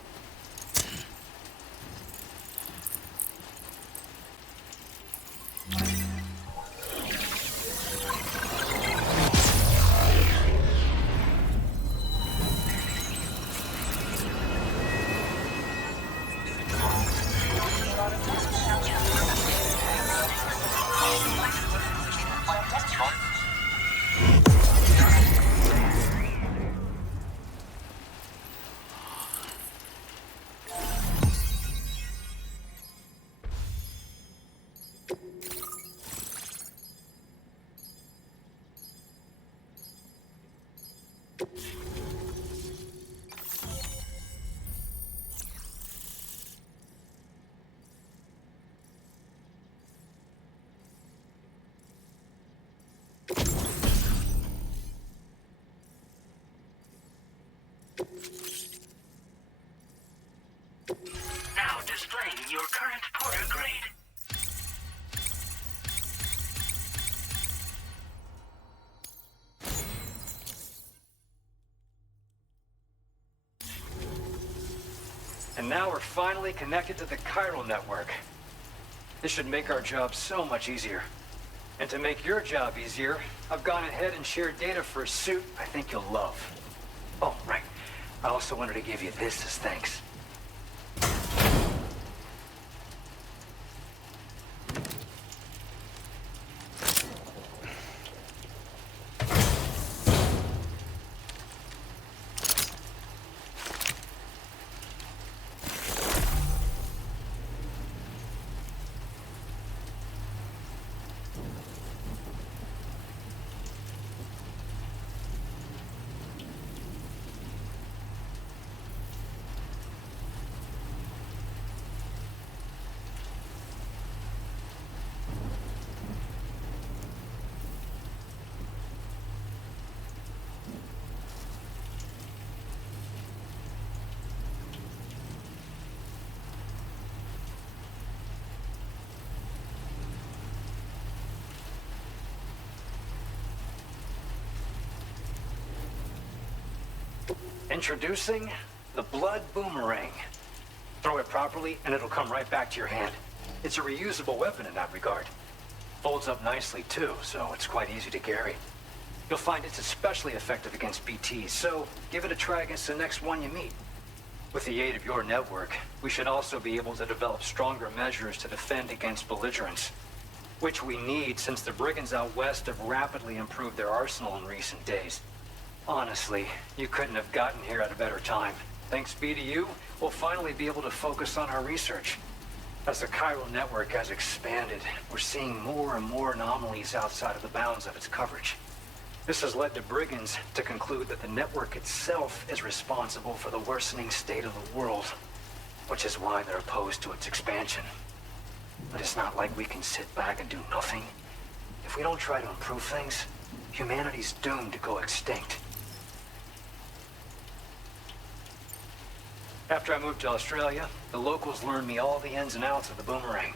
transporter grade. And now we're finally connected to the chiral network. This should make our job so much easier. And to make your job easier, I've gone ahead and shared data for a suit I think you'll love. Oh, right. I also wanted to give you this as thanks. Introducing the Blood Boomerang. Throw it properly and it'll come right back to your hand. It's a reusable weapon in that regard. Folds up nicely too, so it's quite easy to carry. You'll find it's especially effective against BTs, so give it a try against the next one you meet. With the aid of your network, we should also be able to develop stronger measures to defend against belligerents, which we need since the brigands out west have rapidly improved their arsenal in recent days. Honestly, you couldn't have gotten here at a better time. Thanks be to you, we'll finally be able to focus on our research. As the chiral network has expanded, we're seeing more and more anomalies outside of the bounds of its coverage. This has led to brigands to conclude that the network itself is responsible for the worsening state of the world, which is why they're opposed to its expansion. But it's not like we can sit back and do nothing. If we don't try to improve things, humanity's doomed to go extinct. After I moved to Australia, the locals learned me all the ins and outs of the boomerang.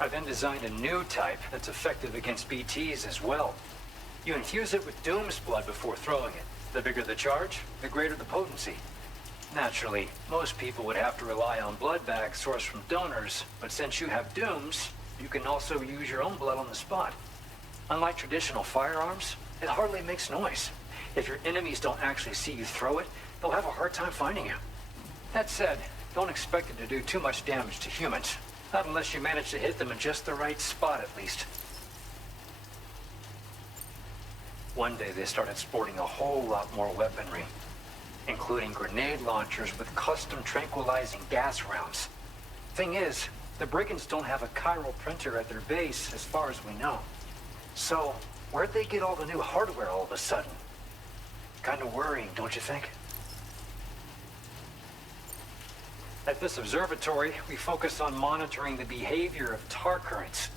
I then designed a new type that's effective against BTs as well. You infuse it with Doom's blood before throwing it. The bigger the charge, the greater the potency. Naturally, most people would have to rely on blood bags sourced from donors, but since you have Doom's, you can also use your own blood on the spot. Unlike traditional firearms, it hardly makes noise. If your enemies don't actually see you throw it, they'll have a hard time finding you. That said, don't expect it to do too much damage to humans. Not unless you manage to hit them in just the right spot, at least. One day they started sporting a whole lot more weaponry, including grenade launchers with custom tranquilizing gas rounds. Thing is, the brigands don't have a chiral printer at their base, as far as we know. So, where'd they get all the new hardware all of a sudden? Kind of worrying, don't you think? At this observatory, we focus on monitoring the behavior of tar currents.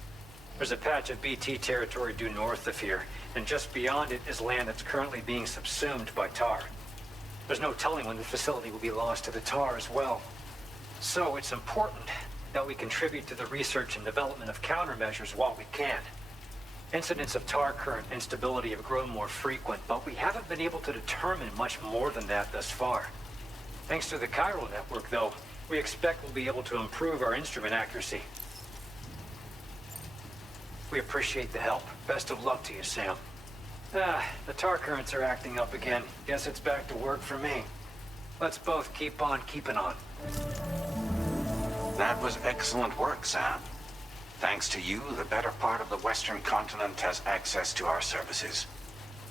There's a patch of BT territory due north of here, and just beyond it is land that's currently being subsumed by tar. There's no telling when the facility will be lost to the tar as well. So it's important that we contribute to the research and development of countermeasures while we can. Incidents of tar current instability have grown more frequent, but we haven't been able to determine much more than that thus far. Thanks to the chiral network, though, we expect we'll be able to improve our instrument accuracy. We appreciate the help. Best of luck to you, Sam. The tar currents are acting up again. Guess it's back to work for me. Let's both keep on keeping on. That was excellent work, Sam. Thanks to you, the better part of the Western continent has access to our services.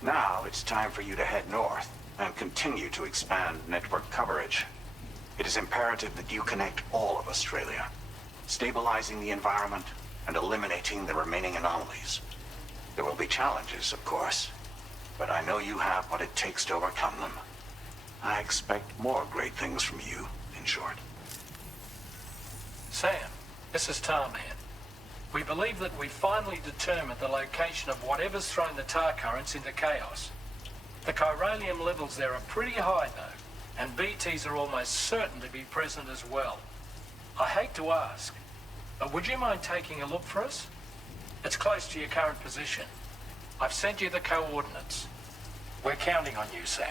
Now it's time for you to head north and continue to expand network coverage. It is imperative that you connect all of Australia, stabilizing the environment and eliminating the remaining anomalies. There will be challenges, of course, but I know you have what it takes to overcome them. I expect more great things from you, in short. Sam, this is Tarman. We believe that we finally determined the location of whatever's thrown the tar currents into chaos. The chiralium levels there are pretty high, though, and BTs are almost certain to be present as well. I hate to ask, Would you mind taking a look for us? It's close to your current position. I've sent you the coordinates. We're counting on you, Sam.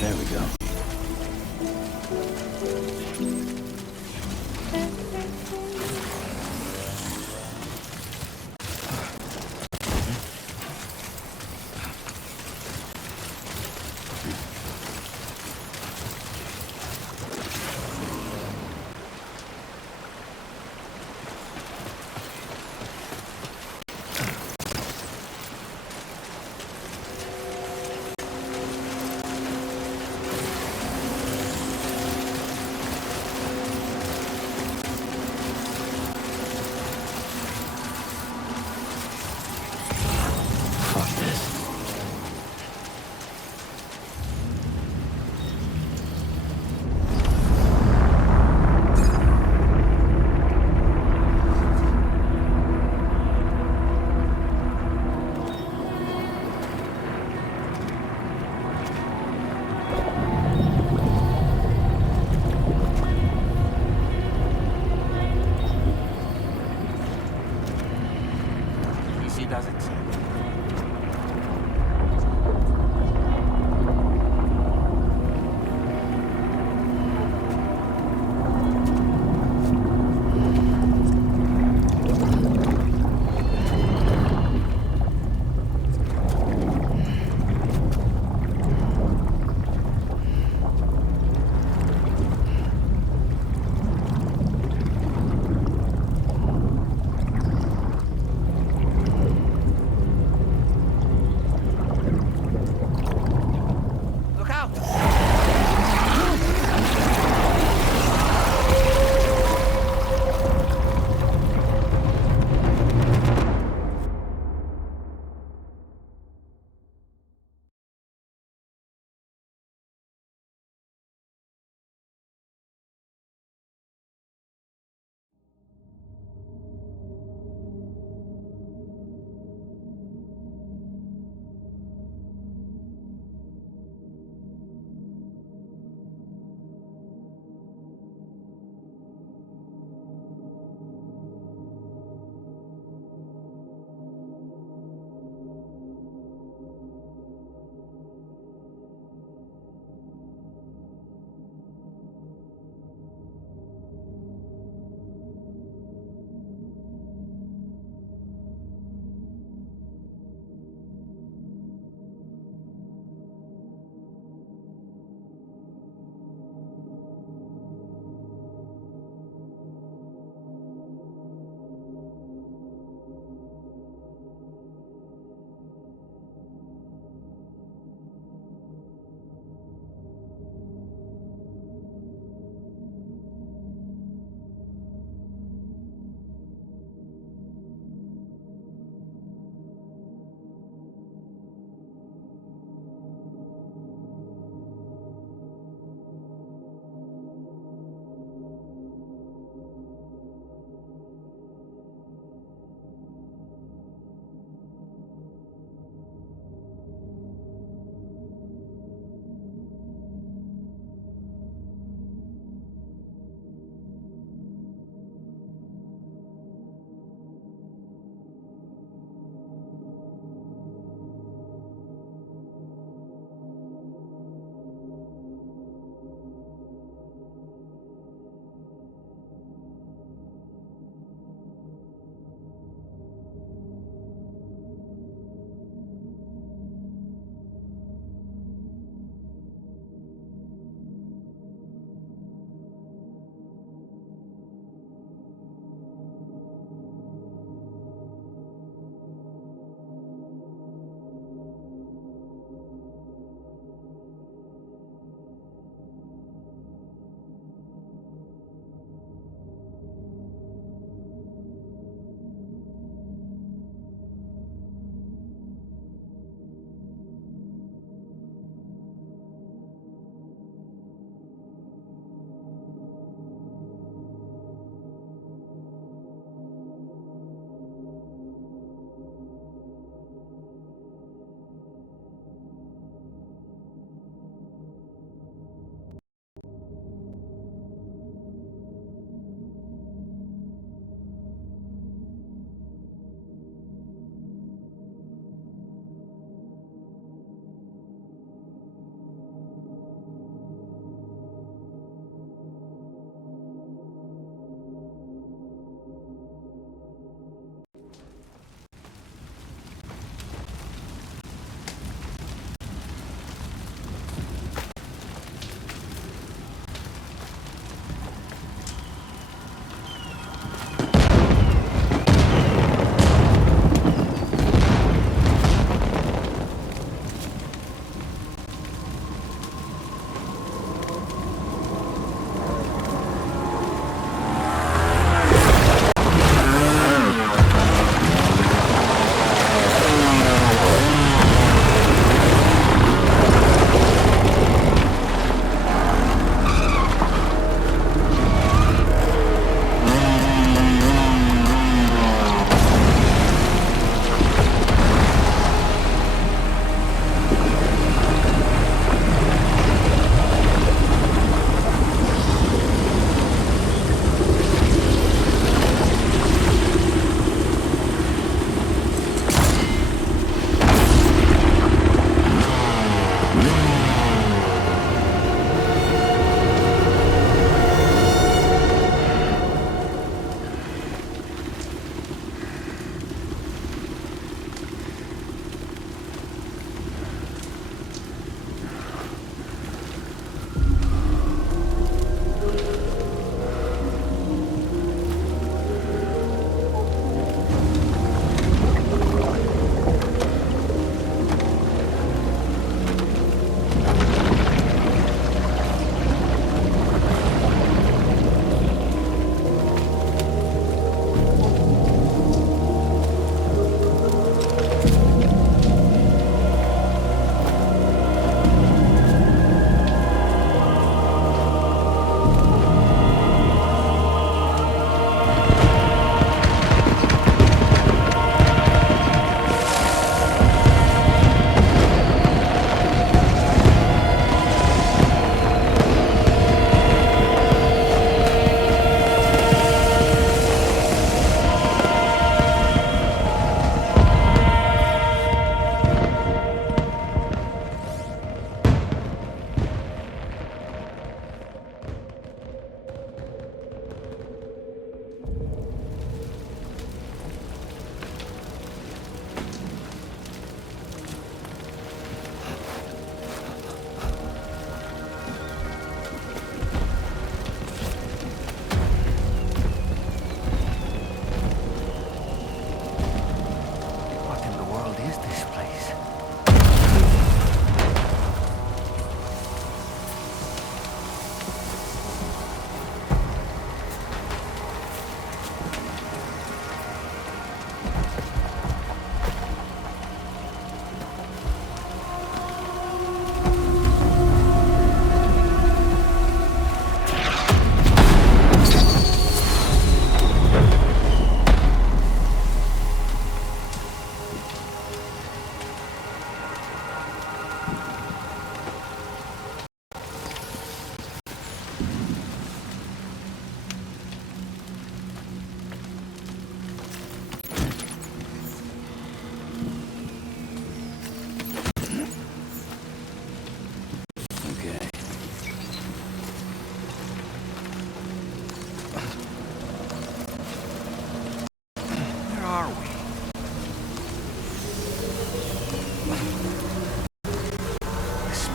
There we go. Easy does it seem.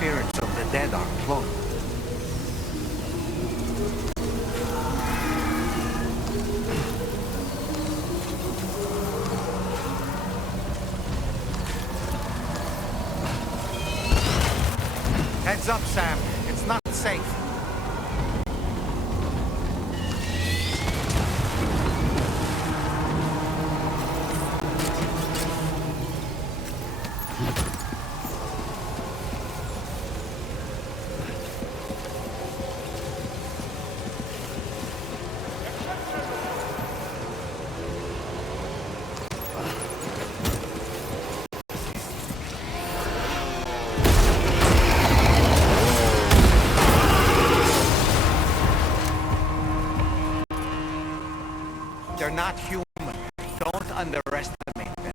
spirits of the dead are close. Heads up, Sam. It's not safe. They're not human. Don't underestimate them.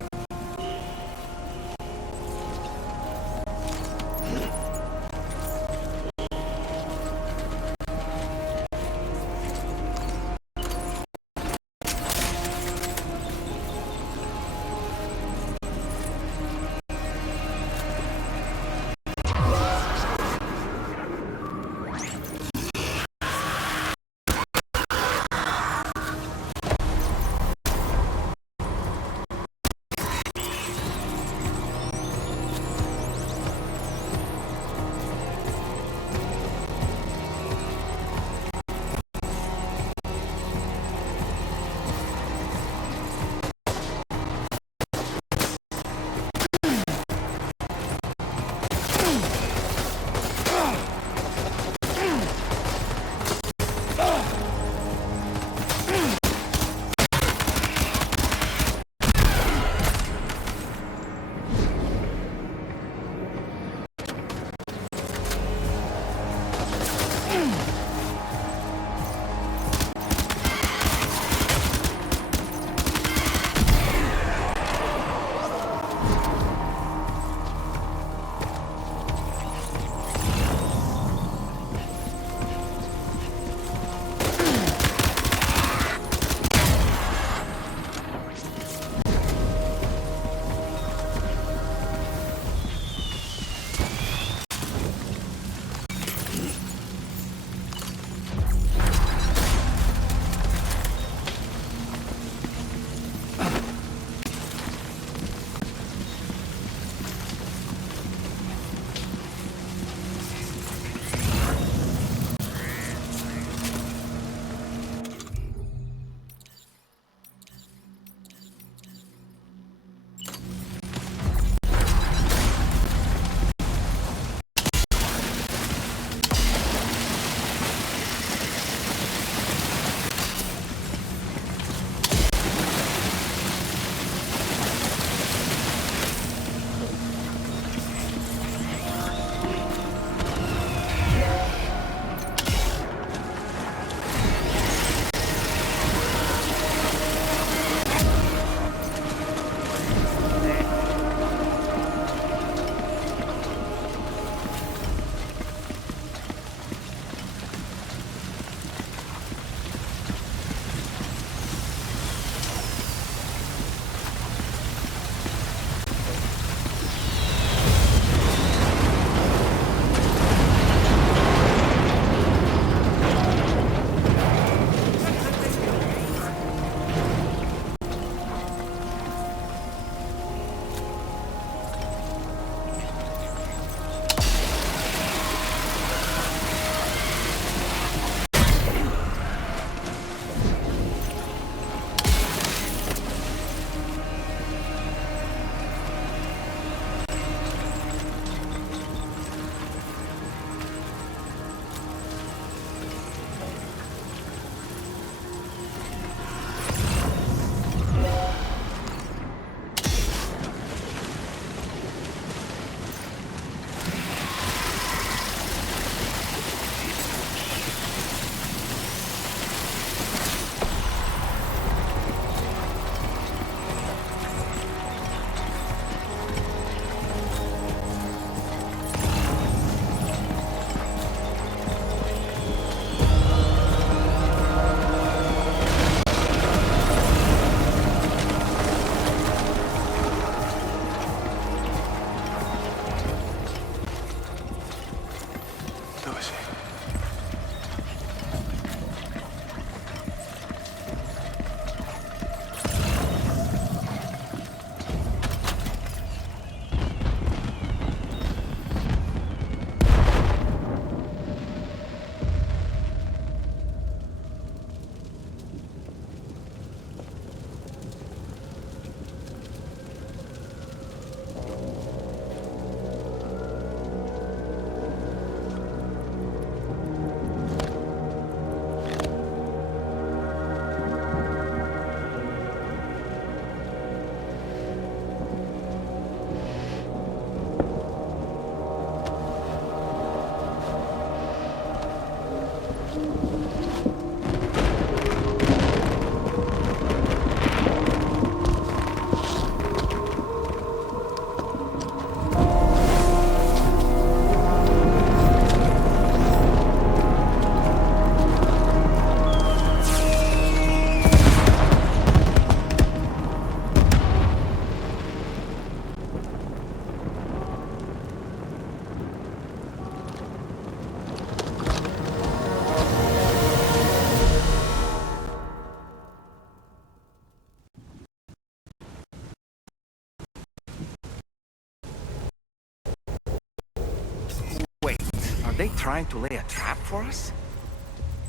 they trying to lay a trap for us?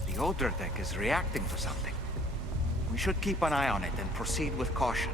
The Odra deck is reacting to something. We should keep an eye on it and proceed with caution.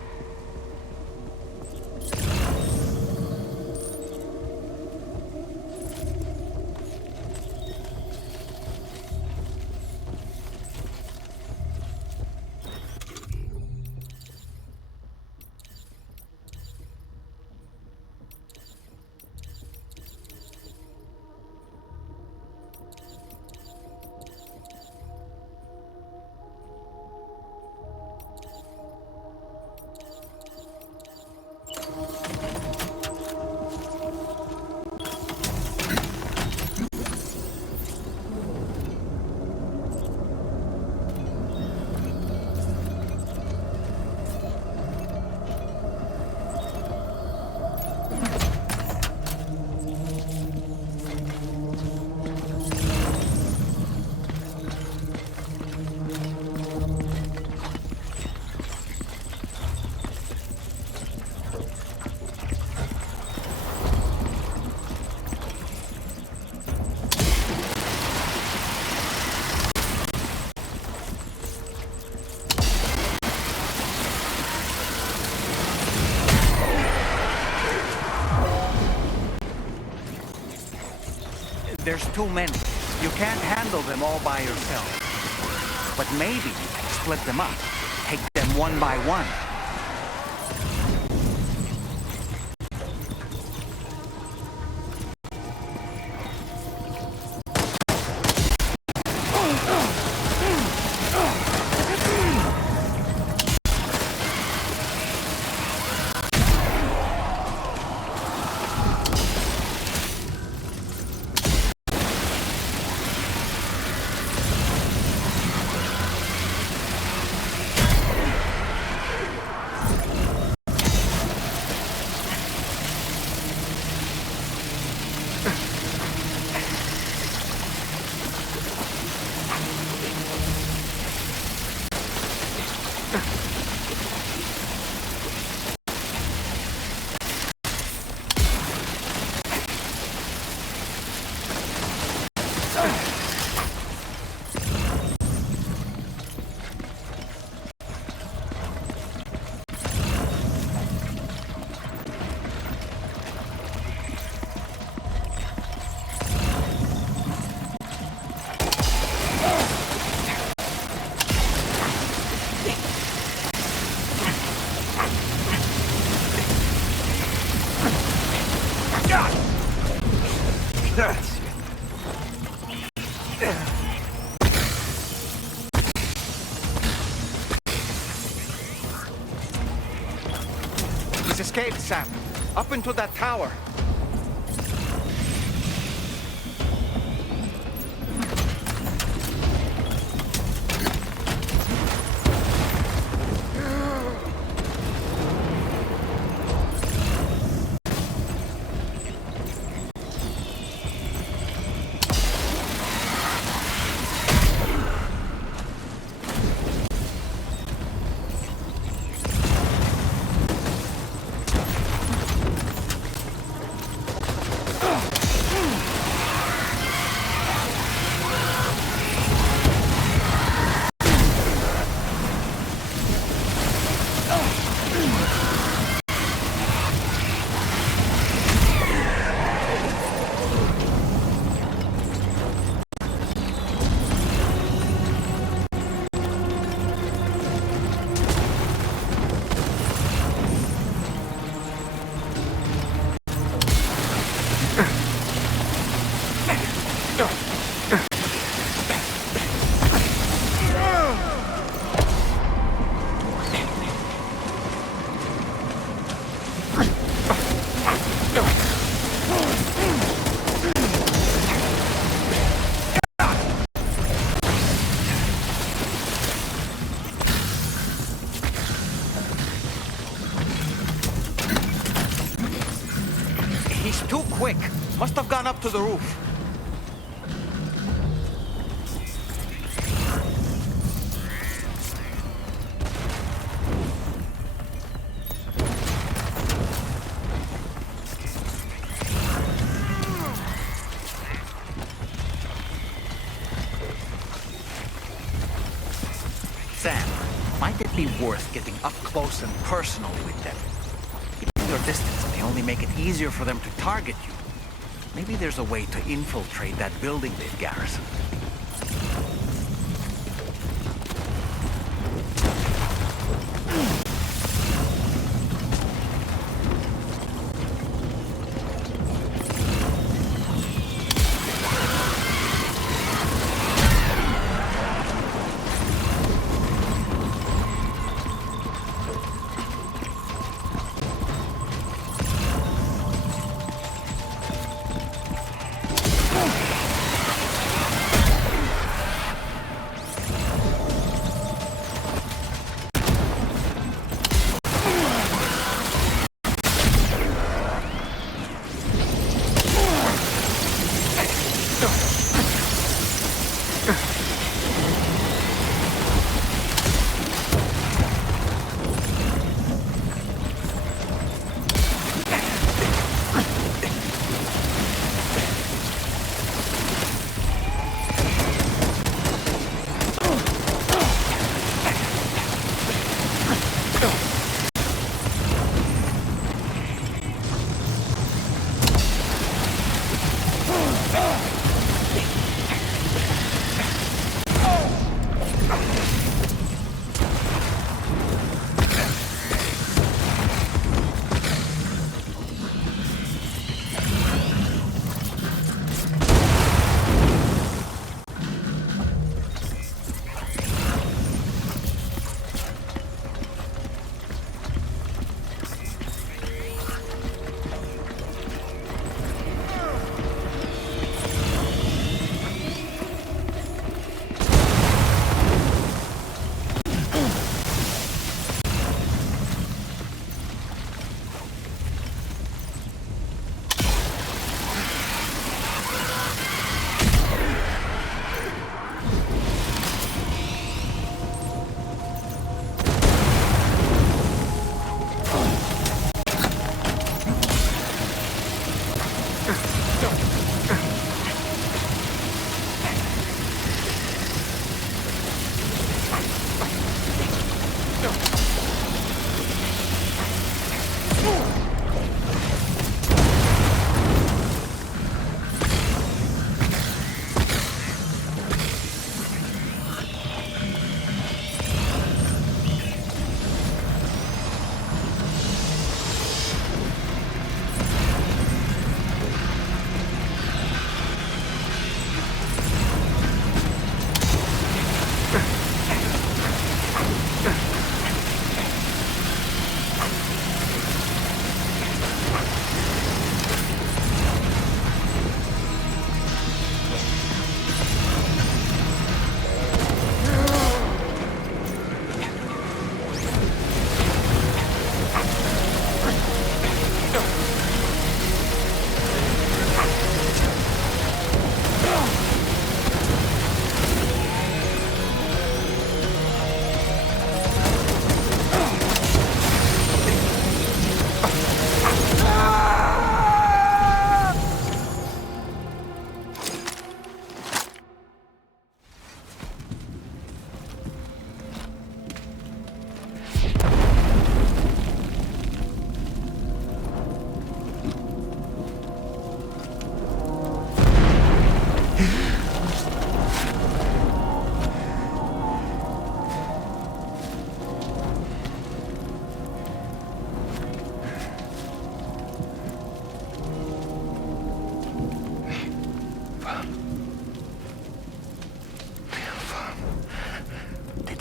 There's too many. You can't handle them all by yourself. But maybe you can split them up. Take them one by one. He's escaped, Sam. Up into that tower. He's too quick. Must have gone up to the roof. Wouldn't it be worth getting up close and personal with them? Keeping your distance may only make it easier for them to target you. Maybe there's a way to infiltrate that building they've garrisoned.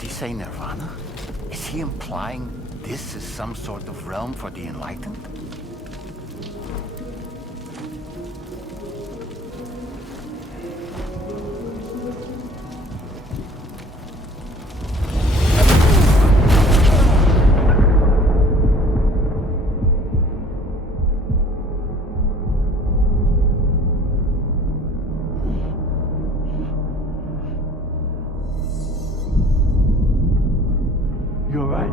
Say Nirvana? Is he implying this is some sort of realm for the enlightened? You all right?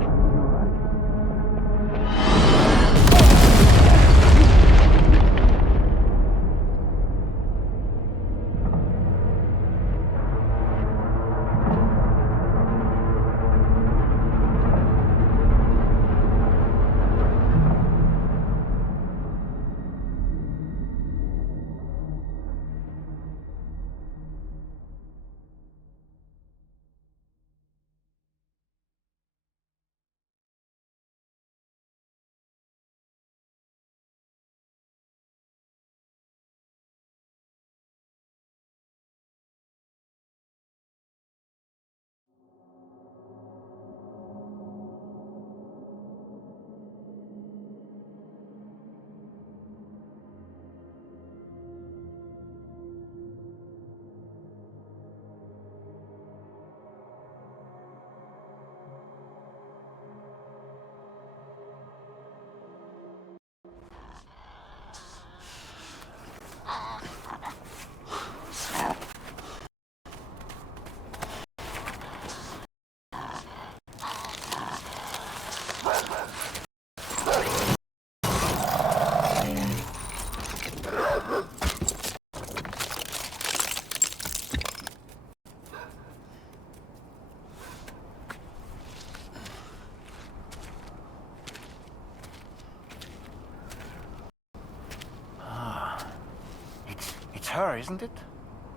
her, isn't it?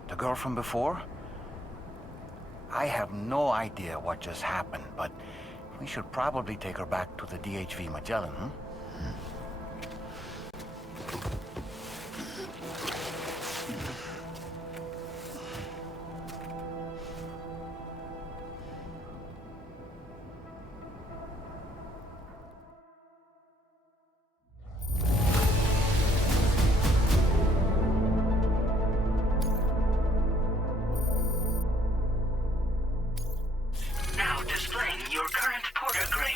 The girl from before? I have no idea what just happened, but we should probably take her back to the DHV Magellan, hmm? Now displaying your current porter grade.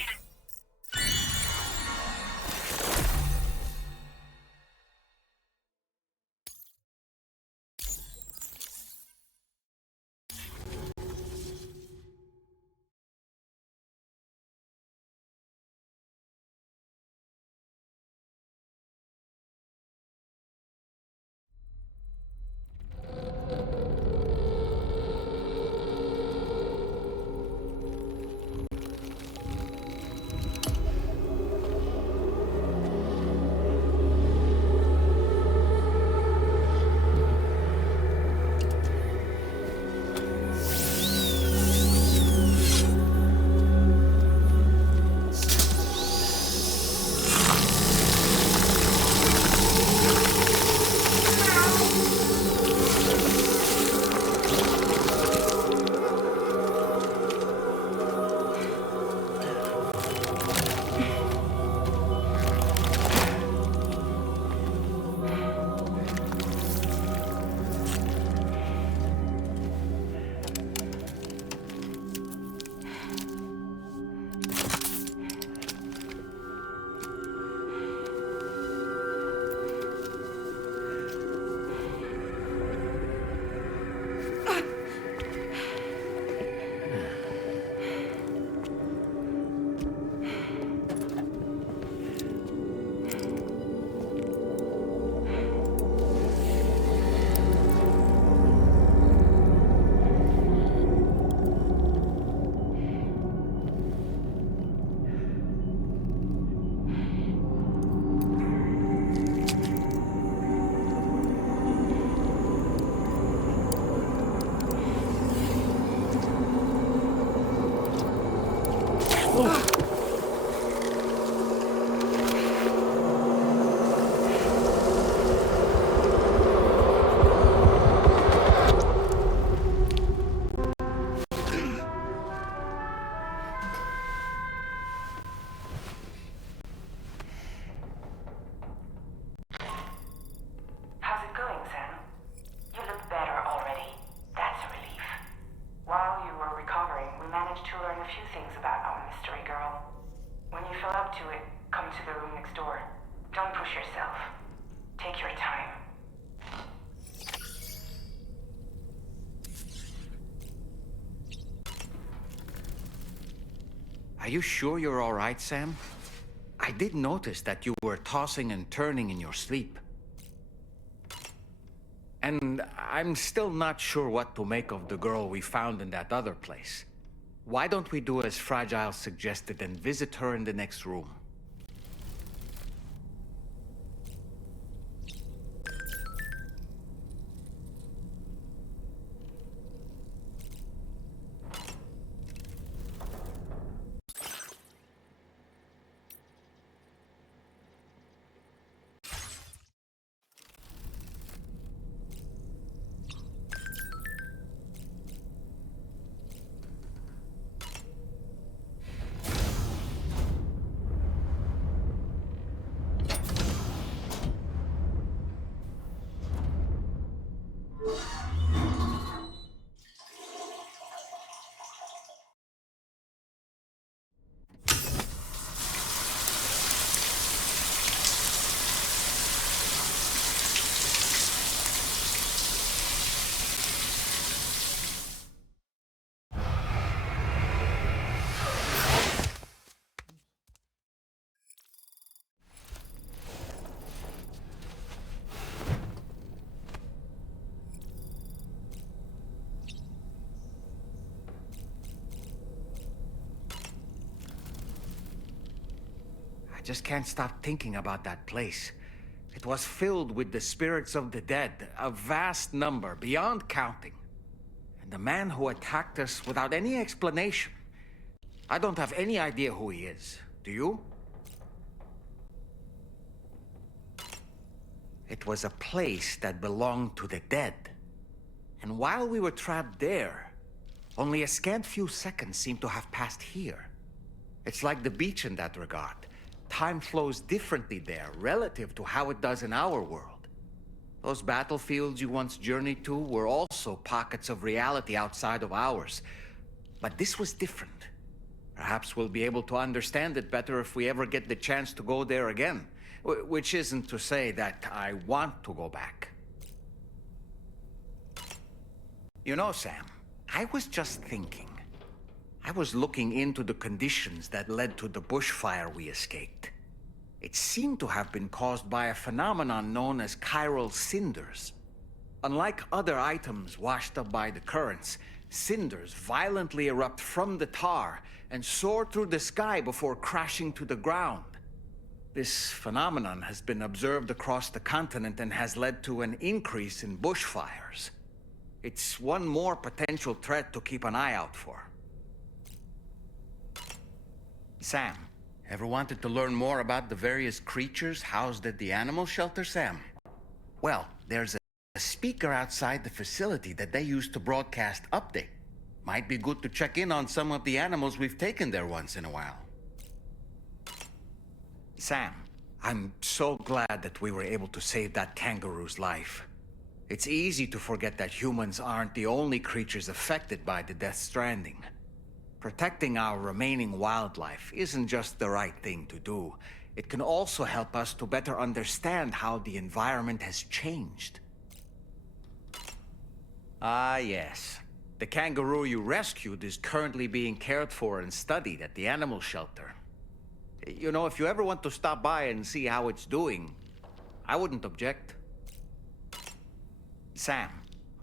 How's it going, Sam? You look better already. That's a relief. While you were recovering, we managed to learn a few things about our mystery girl. When you feel up to it, come to the room next door. Don't push yourself. Take your time. Are you sure you're all right, Sam? I did notice that you were tossing and turning in your sleep. And I'm still not sure what to make of the girl we found in that other place. Why don't we do as Fragile suggested and visit her in the next room? I just can't stop thinking about that place. It was filled with the spirits of the dead, a vast number, beyond counting. And the man who attacked us without any explanation. I don't have any idea who he is. Do you? It was a place that belonged to the dead. And while we were trapped there, only a scant few seconds seem to have passed here. It's like the beach in that regard. Time flows differently there, relative to how it does in our world. Those battlefields you once journeyed to were also pockets of reality outside of ours. But this was different. Perhaps we'll be able to understand it better if we ever get the chance to go there again. Which isn't to say that I want to go back. You know, Sam, I was just thinking. I was looking into the conditions that led to the bushfire we escaped. It seemed to have been caused by a phenomenon known as chiral cinders. Unlike other items washed up by the currents, cinders violently erupt from the tar and soar through the sky before crashing to the ground. This phenomenon has been observed across the continent and has led to an increase in bushfires. It's one more potential threat to keep an eye out for. Sam, ever wanted to learn more about the various creatures housed at the animal shelter, Sam? Well, there's a speaker outside the facility that they use to broadcast updates. Might be good to check in on some of the animals we've taken there once in a while. Sam, I'm so glad that we were able to save that kangaroo's life. It's easy to forget that humans aren't the only creatures affected by the Death Stranding. Protecting our remaining wildlife isn't just the right thing to do. It can also help us to better understand how the environment has changed. Ah, yes. The kangaroo you rescued is currently being cared for and studied at the animal shelter. You know, if you ever want to stop by and see how it's doing, I wouldn't object. Sam,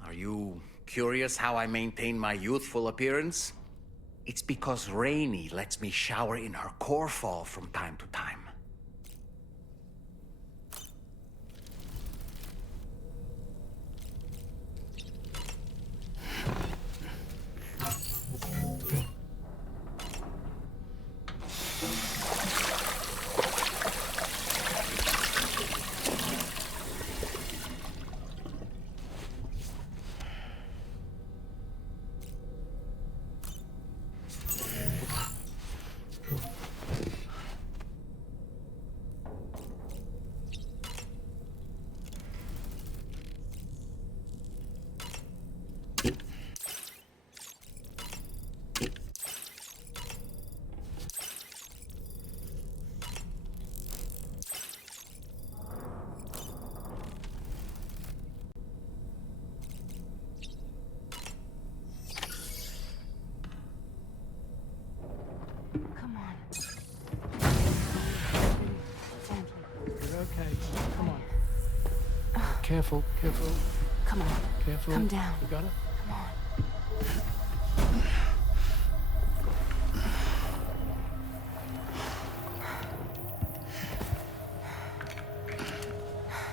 are you curious how I maintain my youthful appearance? It's because Rainey lets me shower in her core fall from time to time. Careful, careful. Come on. Careful. Come down. You got it? Come on.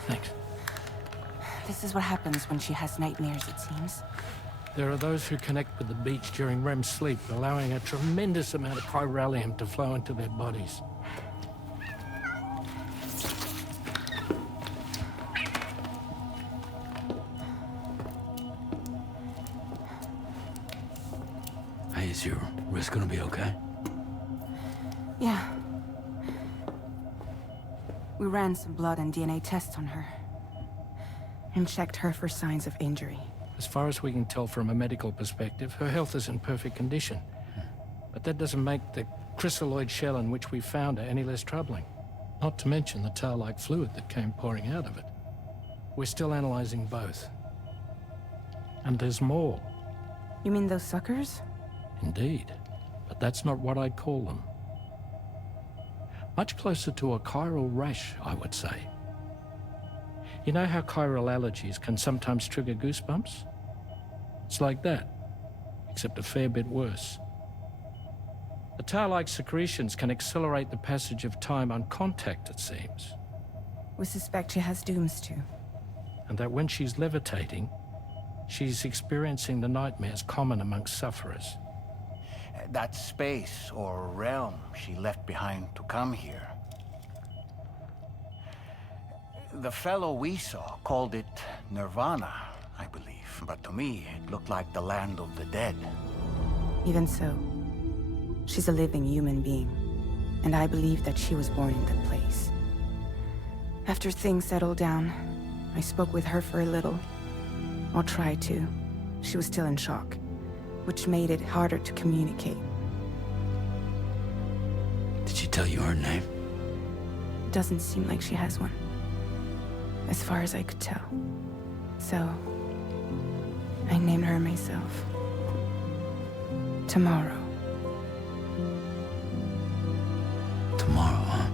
Thanks. This is what happens when she has nightmares, it seems. There are those who connect with the beach during REM sleep, allowing a tremendous amount of chiralium to flow into their bodies. Is your wrist gonna be okay? Yeah. We ran some blood and DNA tests on her. And checked her for signs of injury. As far as we can tell from a medical perspective, her health is in perfect condition. But that doesn't make the crystalloid shell in which we found her any less troubling. Not to mention the tar-like fluid that came pouring out of it. We're still analyzing both. And there's more. You mean those suckers? Indeed, but that's not what I'd call them. Much closer to a chiral rash, I would say. You know how chiral allergies can sometimes trigger goosebumps? It's like that, except a fair bit worse. The tar-like secretions can accelerate the passage of time on contact, it seems. We suspect she has dooms too. And that when she's levitating, she's experiencing the nightmares common amongst sufferers. That space or realm she left behind to come here. The fellow we saw called it Nirvana, I believe. But to me, it looked like the land of the dead. Even so, she's a living human being. And I believe that she was born in that place. After things settled down, I spoke with her for a little. Or tried to. She was still in shock, which made it harder to communicate. Did she tell you her name? It doesn't seem like she has one. As far as I could tell. So, I named her myself. Tomorrow. Tomorrow, huh?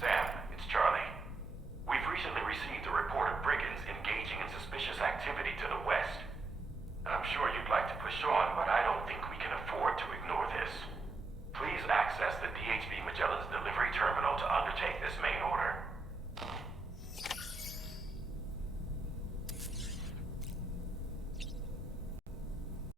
Sam, it's Charlie. We've recently received a report of brigands engaging in suspicious activity to the west. I'm sure you'd like to push on, but I don't think we can afford to ignore this. Please access the DHB Magellan's delivery terminal to undertake this main order.